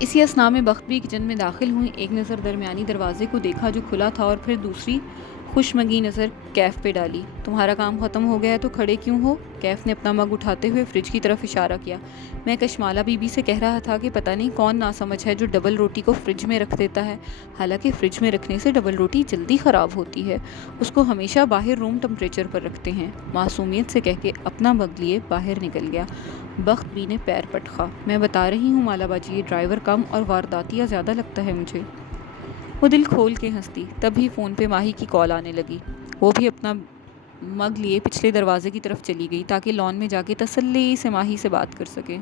اسی اثناء میں بخت بھی کچن میں داخل ہوئی، ایک نظر درمیانی دروازے کو دیکھا جو کھلا تھا اور پھر دوسری خوشمگی نظر کیف پہ ڈالی۔ تمہارا کام ختم ہو گیا ہے تو کھڑے کیوں ہو؟ کیف نے اپنا مگ اٹھاتے ہوئے فریج کی طرف اشارہ کیا۔ میں کشمالہ بی بی سے کہہ رہا تھا کہ پتہ نہیں کون ناسمجھ ہے جو ڈبل روٹی کو فریج میں رکھ دیتا ہے، حالانکہ فریج میں رکھنے سے ڈبل روٹی جلدی خراب ہوتی ہے، اس کو ہمیشہ باہر روم ٹمپریچر پر رکھتے ہیں، معصومیت سے کہہ کے اپنا مگ لیے باہر نکل گیا۔ بخت بی نے پیر پٹخا۔ میں بتا رہی ہوں مالا باجی، یہ ڈرائیور کم اور وارداتیہ زیادہ لگتا ہے مجھے۔ وہ دل کھول کے ہنستی۔ تبھی فون پہ ماہی کی کال آنے لگی۔ وہ بھی اپنا مگ لیے پچھلے دروازے کی طرف چلی گئی تاکہ لان میں جا کے تسلی سے ماہی سے بات کر سکے۔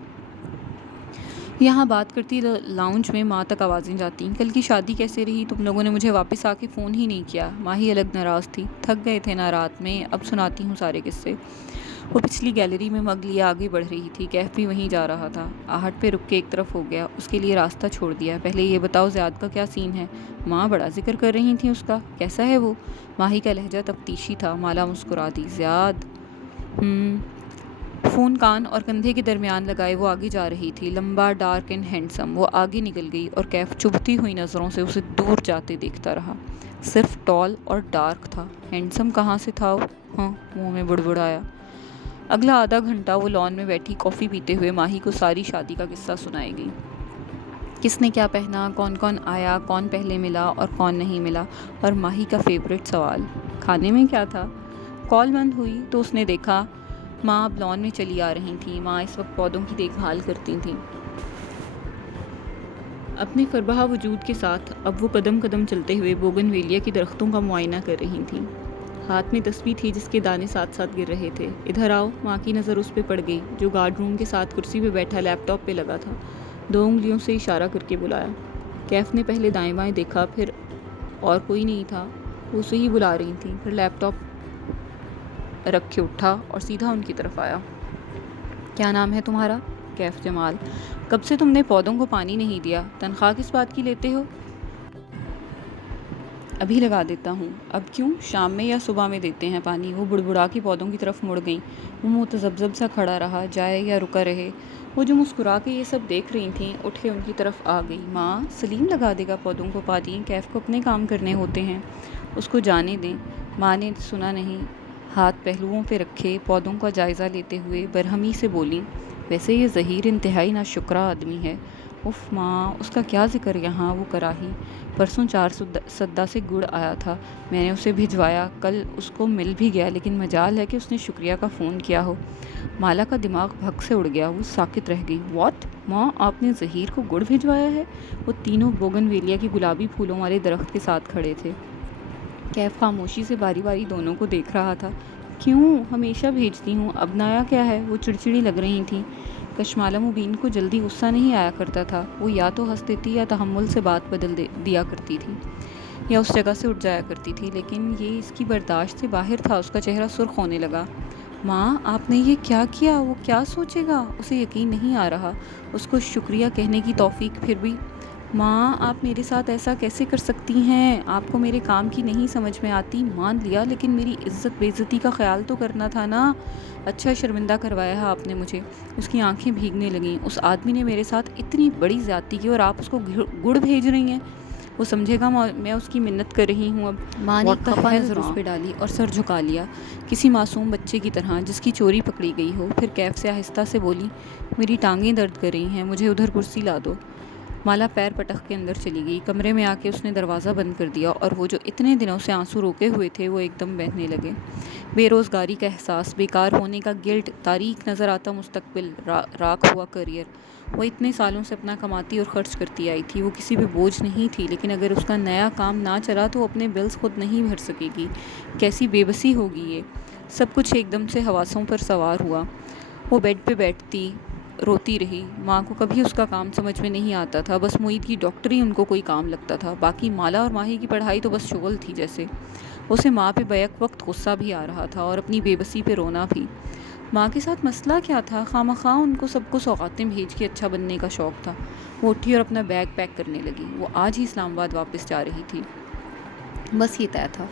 یہاں بات کرتی لاؤنج میں ماں تک آوازیں جاتی، کل کی شادی کیسے رہی؟ تم لوگوں نے مجھے واپس آ کے فون ہی نہیں کیا۔ ماہی الگ ناراض تھی۔ تھک گئے تھے نا رات میں، اب سناتی ہوں سارے قصے۔ وہ پچھلی گیلری میں مگ لیے آگے بڑھ رہی تھی، کیف بھی وہیں جا رہا تھا۔ آہٹ پہ رک کے ایک طرف ہو گیا، اس کے لیے راستہ چھوڑ دیا۔ پہلے یہ بتاؤ زیاد کا کیا سین ہے؟ ماں بڑا ذکر کر رہی تھیں اس کا، کیسا ہے وہ؟ ماہی کا لہجہ تفتیشی تھا۔ مالا مسکرا دی۔ زیاد فون کان اور کندھے کے درمیان لگائے وہ آگے جا رہی تھی، لمبا، ڈارک اینڈ ہینڈسم۔ وہ آگے نکل گئی اور کیف چبھتی ہوئی نظروں سے اسے دور جاتے دیکھتا رہا۔ صرف ٹال اور ڈارک تھا، ہینڈسم کہاں سے تھا وہ؟ ہاں، منہ میں بڑبڑایا۔ اگلا آدھا گھنٹہ وہ لان میں بیٹھی کافی پیتے ہوئے ماہی کو ساری شادی کا قصہ سنائے گئی۔ کس نے کیا پہنا، کون کون آیا، کون پہلے ملا اور کون نہیں ملا، اور ماہی کا فیورٹ سوال، کھانے میں کیا تھا؟ کال بند ہوئی تو اس نے دیکھا ماں اب لان میں چلی آ رہی تھیں۔ ماں اس وقت پودوں کی دیکھ بھال کرتی تھیں۔ اپنے فربہا وجود کے ساتھ اب وہ قدم قدم چلتے ہوئے بوگن ویلیا کی درختوں کا معائنہ کر رہی تھیں۔ ہاتھ میں تسبیح تھی جس کے دانے ساتھ ساتھ گر رہے تھے۔ ادھر آؤ، ماں کی نظر اس پہ پڑ گئی جو گارڈ روم کے ساتھ کرسی پہ بیٹھا لیپ ٹاپ پہ لگا تھا۔ 2 انگلیوں سے اشارہ کر کے بلایا۔ کیف نے پہلے دائیں بائیں دیکھا، پھر اور کوئی نہیں تھا، وہ اسے ہی بلا رہی تھیں۔ پھر لیپ ٹاپ رکھ کے اٹھا اور سیدھا ان کی طرف آیا۔ کیا نام ہے تمہارا؟ کیف جمال۔ کب سے تم نے پودوں کو پانی نہیں دیا؟ تنخواہ کس بات کی لیتے ہو؟ ابھی لگا دیتا ہوں۔ اب کیوں؟ شام میں یا صبح میں دیتے ہیں پانی؟ وہ بڑبڑا کے پودوں کی طرف مڑ گئیں۔ وہ متذبذب سا کھڑا رہا، جائے یا رکا رہے۔ وہ جو مسکرا کے یہ سب دیکھ رہی تھیں اٹھ کے ان کی طرف آ گئی۔ ماں، سلیم لگا دے گا پودوں کو پانی، کیف کو اپنے کام کرنے ہوتے ہیں، اس کو جانے دیں۔ ماں نے سنا نہیں، ہاتھ پہلوؤں پہ رکھے پودوں کا جائزہ لیتے ہوئے برہمی سے بولی، ویسے یہ ظہیر انتہائی ناشکرا آدمی ہے۔ اف ماں، اس کا کیا ذکر یہاں، وہ کراہی۔ پرسوں 4 سدہ سے گڑ آیا تھا، میں نے اسے بھجوایا، کل اس کو مل بھی گیا، لیکن مجال ہے کہ اس نے شکریہ کا فون کیا ہو۔ مالا کا دماغ بھگ سے اڑ گیا، وہ ساکت رہ گئی۔ واٹ؟ ماں، آپ نے ظہیر کو گڑ بھجوایا ہے؟ وہ تینوں بوگن ویلیا کی گلابی پھولوں والے درخت کے ساتھ کھڑے تھے۔ کیف خاموشی سے باری باری دونوں کو دیکھ رہا تھا۔ کیوں؟ ہمیشہ بھیجتی ہوں، اب نیا کیا ہے؟ وہ چڑچڑی لگ رہی تھیں۔ کشمالہ مبین کو جلدی غصہ نہیں آیا کرتا تھا، وہ یا تو ہنس دیتی یا تحمل سے بات بدل دیا کرتی تھی، یا اس جگہ سے اٹھ جایا کرتی تھی، لیکن یہ اس کی برداشت سے باہر تھا۔ اس کا چہرہ سرخ ہونے لگا۔ ماں، آپ نے یہ کیا کیا؟ وہ کیا سوچے گا؟ اسے یقین نہیں آ رہا، اس کو شکریہ کہنے کی توفیق پھر بھی ماں آپ میرے ساتھ ایسا کیسے کر سکتی ہیں؟ آپ کو میرے کام کی نہیں سمجھ میں آتی، مان لیا، لیکن میری عزت بے عزتی کا خیال تو کرنا تھا نا۔ اچھا شرمندہ کروایا ہے آپ نے مجھے۔ اس کی آنکھیں بھیگنے لگیں۔ اس آدمی نے میرے ساتھ اتنی بڑی زیادتی کی اور آپ اس کو گڑ بھیج رہی ہیں؟ وہ سمجھے گا میں اس کی منت کر رہی ہوں اب۔ ماں نے خفا نظر اس پہ ڈالی اور سر جھکا لیا کسی معصوم بچے کی طرح جس کی چوری پکڑی گئی ہو۔ پھر کیف سے آہستہ سے بولی، میری ٹانگیں درد کر رہی ہیں، مجھے ادھر کرسی لا دو۔ مالا پیر پٹک کے اندر چلی گئی۔ کمرے میں آ کے اس نے دروازہ بند کر دیا اور وہ جو اتنے دنوں سے آنسو روکے ہوئے تھے وہ ایک دم بہنے لگے۔ بے روزگاری کا احساس، بیکار ہونے کا گلٹ، تاریک نظر آتا مستقبل، راکھ ہوا کریئر۔ وہ اتنے سالوں سے اپنا کماتی اور خرچ کرتی آئی تھی، وہ کسی پہ بوجھ نہیں تھی، لیکن اگر اس کا نیا کام نہ چلا تو وہ اپنے بلز خود نہیں بھر سکے گی۔ کیسی بے بسی ہوگی یہ۔ سب کچھ ایک دم سے حواسوں پر سوار ہوا۔ وہ بیڈ پہ بیٹھتی روتی رہی۔ ماں کو کبھی اس کا کام سمجھ میں نہیں آتا تھا، بس معید کی ڈاکٹری ان کو کوئی کام لگتا تھا، باقی مالا اور ماہی کی پڑھائی تو بس شغل تھی جیسے۔ اسے ماں پہ بیک وقت غصہ بھی آ رہا تھا اور اپنی بے بسی پہ رونا بھی۔ ماں کے ساتھ مسئلہ کیا تھا؟ خواہ ان کو سب کو سوغاتیں بھیج کے اچھا بننے کا شوق تھا۔ وہ اٹھی اور اپنا بیگ پیک کرنے لگی۔ وہ آج ہی اسلام آباد واپس جا رہی تھی، بس یہ طے تھا۔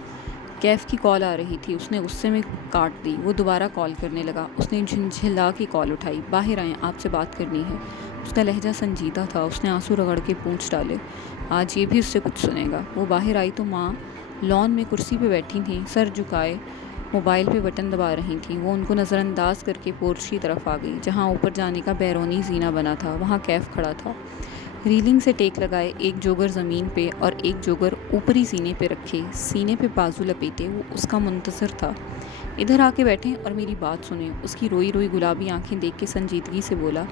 کیف کی کال آ رہی تھی، اس نے غصے میں کاٹ دی۔ وہ دوبارہ کال کرنے لگا۔ اس نے جھنجھلا کے کال اٹھائی۔ باہر آئیں، آپ سے بات کرنی ہے۔ اس کا لہجہ سنجیدہ تھا۔ اس نے آنسو رگڑ کے پونچھ ڈالے۔ آج یہ بھی اس سے کچھ سنے گا۔ وہ باہر آئی تو ماں لان میں کرسی پہ بیٹھی تھیں، سر جھکائے موبائل پہ بٹن دبا رہی تھیں۔ وہ ان کو نظر انداز کر کے پورچ کی طرف آ گئی جہاں اوپر جانے کا بیرونی زینہ بنا تھا۔ وہاں کیف کھڑا تھا، ریلنگ سے ٹیک لگائے، ایک جوگر زمین پہ اور ایک جوگر اوپری سینے پہ رکھے، سینے پہ بازو لپیٹے۔ وہ اس کا منتظر تھا۔ ادھر آ کے بیٹھیں اور میری بات سنیں۔ اس کی روئی روئی گلابی آنکھیں دیکھ کے سنجیدگی سے بولا۔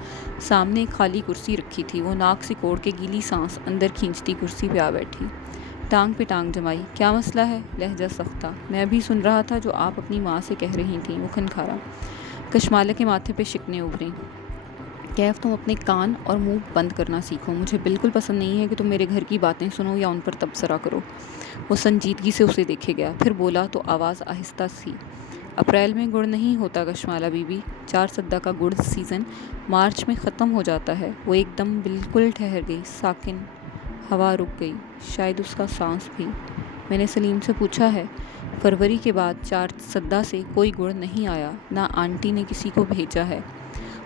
سامنے ایک خالی کرسی رکھی تھی۔ وہ ناک سے کوڑ کے گیلی سانس اندر کھینچتی کرسی پہ آ بیٹھی، ٹانگ پہ ٹانگ جمائی۔ کیا مسئلہ ہے؟ لہجہ سخت تھا۔ میں ابھی سن رہا تھا جو آپ اپنی ماں سے کہہ رہی تھیں۔ وہ کھنکھارا۔ کشمالہ کے ماتھے پہ شکنیں ابھریں۔ کیف، تم اپنے کان اور منہ بند کرنا سیکھو۔ مجھے بالکل پسند نہیں ہے کہ تم میرے گھر کی باتیں سنو یا ان پر تبصرہ کرو۔ وہ سنجیدگی سے اسے دیکھے گیا، پھر بولا تو آواز آہستہ سی، اپریل میں گڑ نہیں ہوتا کشمالہ بی بی، 4 سدہ کا گڑ سیزن مارچ میں ختم ہو جاتا ہے۔ وہ ایک دم بالکل ٹھہر گئی، ساکن۔ ہوا رک گئی، شاید اس کا سانس بھی۔ میں نے سلیم سے پوچھا ہے، فروری کے بعد 4 سدہ سے کوئی گڑ نہیں آیا، نہ آنٹی نے کسی کو بھیجا ہے۔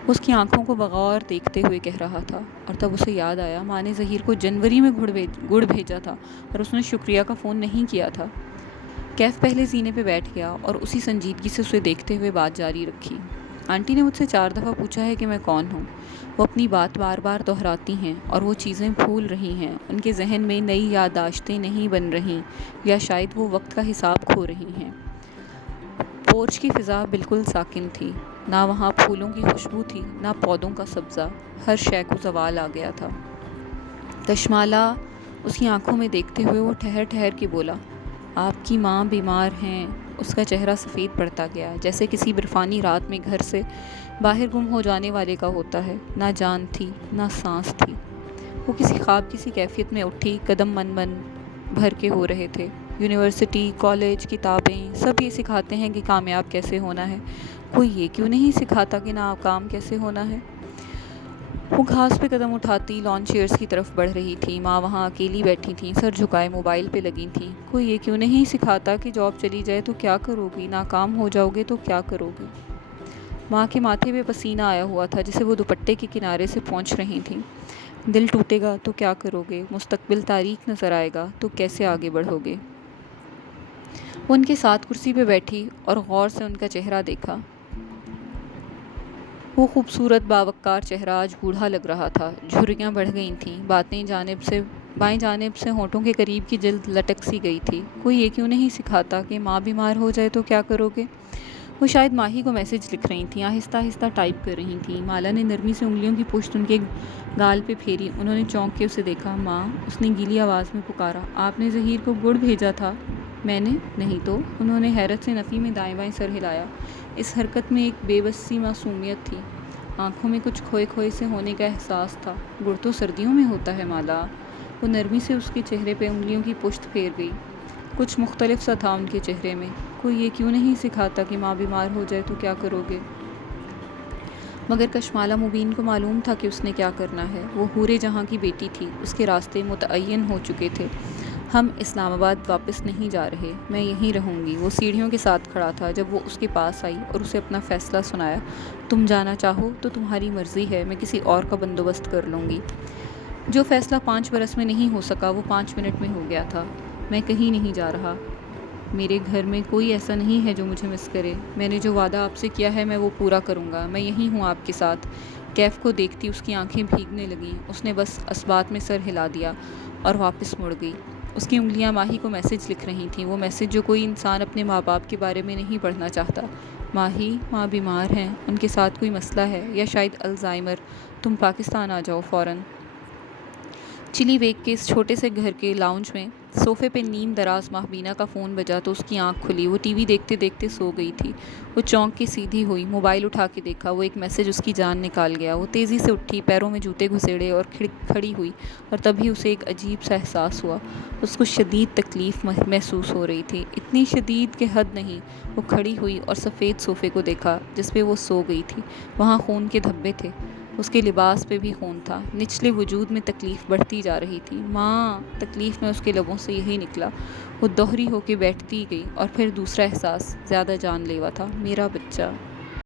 اس کی آنکھوں کو بغور دیکھتے ہوئے کہہ رہا تھا، اور تب اسے یاد آیا ماں نے ظہیر کو جنوری میں گڑ بھیجا تھا اور اس نے شکریہ کا فون نہیں کیا تھا۔ کیف پہلے زینے پہ بیٹھ گیا اور اسی سنجیدگی سے اسے دیکھتے ہوئے بات جاری رکھی۔ آنٹی نے مجھ سے 4 دفعہ پوچھا ہے کہ میں کون ہوں۔ وہ اپنی بات بار بار دہراتی ہیں اور وہ چیزیں بھول رہی ہیں، ان کے ذہن میں نئی یادداشتیں نہیں بن رہیں، یا شاید وہ وقت کا حساب کھو رہی ہیں۔ پورچ کی فضا بالکل ساکن تھی، نہ وہاں پھولوں کی خوشبو تھی، نہ پودوں کا سبزہ، ہر شے کو زوال آ گیا تھا۔ کشمالہ اس کی آنکھوں میں دیکھتے ہوئے وہ ٹھہر ٹھہر کے بولا، آپ کی ماں بیمار ہیں۔ اس کا چہرہ سفید پڑتا گیا، جیسے کسی برفانی رات میں گھر سے باہر گم ہو جانے والے کا ہوتا ہے۔ نہ جان تھی، نہ سانس تھی۔ وہ کسی خواب کسی کیفیت میں اٹھی، قدم من بھر کے ہو رہے تھے۔ یونیورسٹی، کالج، کتابیں سب یہ سکھاتے ہیں کہ کامیاب کیسے ہونا ہے، کوئی یہ کیوں نہیں سکھاتا کہ ناکام کیسے ہونا ہے؟ وہ گھاس پہ قدم اٹھاتی لان چیئرز کی طرف بڑھ رہی تھی۔ ماں وہاں اکیلی بیٹھی تھیں، سر جھکائے موبائل پہ لگی تھیں۔ کوئی یہ کیوں نہیں سکھاتا کہ جاب چلی جائے تو کیا کرو گی، ناکام ہو جاؤ گے تو کیا کرو گے؟ ماں کے ماتھے پہ پسینہ آیا ہوا تھا جسے وہ دوپٹے کے کنارے سے پونچھ رہی تھیں۔ دل ٹوٹے گا تو کیا کرو گے، مستقبل تاریک نظر آئے گا تو کیسے آگے بڑھو گے؟ وہ ان کے ساتھ کرسی پہ بیٹھی اور غور سے ان کا چہرہ دیکھا۔ وہ خوبصورت باوقار چہرہ آج بوڑھا لگ رہا تھا، جھریاں بڑھ گئی تھیں، بائیں جانب سے ہونٹوں کے قریب کی جلد لٹک سی گئی تھی۔ کوئی یہ کیوں نہیں سکھاتا کہ ماں بیمار ہو جائے تو کیا کرو گے؟ وہ شاید ماہی کو میسج لکھ رہی تھیں، آہستہ آہستہ ٹائپ کر رہی تھیں۔ مالا نے نرمی سے انگلیوں کی پشت ان کے گال پہ پھیری۔ انہوں نے چونک کے اسے دیکھا۔ ماں، اس نے گیلی آواز میں پکارا، آپ نے ظہیر کو گڑ بھیجا تھا؟ میں نے نہیں تو۔ انہوں نے حیرت سے نفی میں دائیں بائیں سر ہلایا۔ اس حرکت میں ایک بے بس سی معصومیت تھی، آنکھوں میں کچھ کھوئے کھوئے سے ہونے کا احساس تھا۔ گڑ تو سردیوں میں ہوتا ہے مالا۔ وہ نرمی سے اس کے چہرے پہ انگلیوں کی پشت پھیر گئی۔ کچھ مختلف سا تھا ان کے چہرے میں۔ کوئی یہ کیوں نہیں سکھاتا کہ ماں بیمار ہو جائے تو کیا کرو گے؟ مگر کشمالہ مبین کو معلوم تھا کہ اس نے کیا کرنا ہے۔ وہ حورِ جہاں کی بیٹی تھی، اس کے راستے متعین ہو چکے تھے۔ ہم اسلام آباد واپس نہیں جا رہے، میں یہیں رہوں گی۔ وہ سیڑھیوں کے ساتھ کھڑا تھا جب وہ اس کے پاس آئی اور اسے اپنا فیصلہ سنایا۔ تم جانا چاہو تو تمہاری مرضی ہے، میں کسی اور کا بندوبست کر لوں گی۔ جو فیصلہ 5 برس میں نہیں ہو سکا وہ 5 منٹ میں ہو گیا تھا۔ میں کہیں نہیں جا رہا۔ میرے گھر میں کوئی ایسا نہیں ہے جو مجھے مس کرے۔ میں نے جو وعدہ آپ سے کیا ہے میں وہ پورا کروں گا۔ میں یہیں ہوں آپ کے ساتھ۔ کیف کو دیکھتی اس کی آنکھیں بھیگنے لگیں۔ اس نے بس اثبات میں سر ہلا دیا اور واپس مڑ گئی۔ اس کی انگلیاں ماہی کو میسج لکھ رہی تھیں، وہ میسج جو کوئی انسان اپنے ماں باپ کے بارے میں نہیں پڑھنا چاہتا۔ ماہی، ماں بیمار ہیں، ان کے ساتھ کوئی مسئلہ ہے یا شاید الزائمر۔ تم پاکستان آ جاؤ فوراً۔ چلی ویک کے اس چھوٹے سے گھر کے لاؤنج میں صوفے پہ نیم دراز ماہبینہ کا فون بجا تو اس کی آنکھ کھلی۔ وہ ٹی وی دیکھتے دیکھتے سو گئی تھی۔ وہ چونک کے سیدھی ہوئی، موبائل اٹھا کے دیکھا، وہ ایک میسج اس کی جان نکال گیا۔ وہ تیزی سے اٹھی، پیروں میں جوتے گھسیڑے اور کھڑی ہوئی، اور تبھی اسے ایک عجیب سا احساس ہوا۔ اس کو شدید تکلیف محسوس ہو رہی تھی، اتنی شدید کہ حد نہیں۔ وہ کھڑی ہوئی اور سفید صوفے کو دیکھا جس پہ وہ سو گئی تھی۔ وہاں خون کے دھبے تھے، اس کے لباس پہ بھی خون تھا۔ نچلے وجود میں تکلیف بڑھتی جا رہی تھی۔ ماں! تکلیف میں اس کے لبوں سے یہی نکلا۔ وہ دوہری ہو کے بیٹھتی گئی، اور پھر دوسرا احساس زیادہ جان لیوا تھا، میرا بچہ۔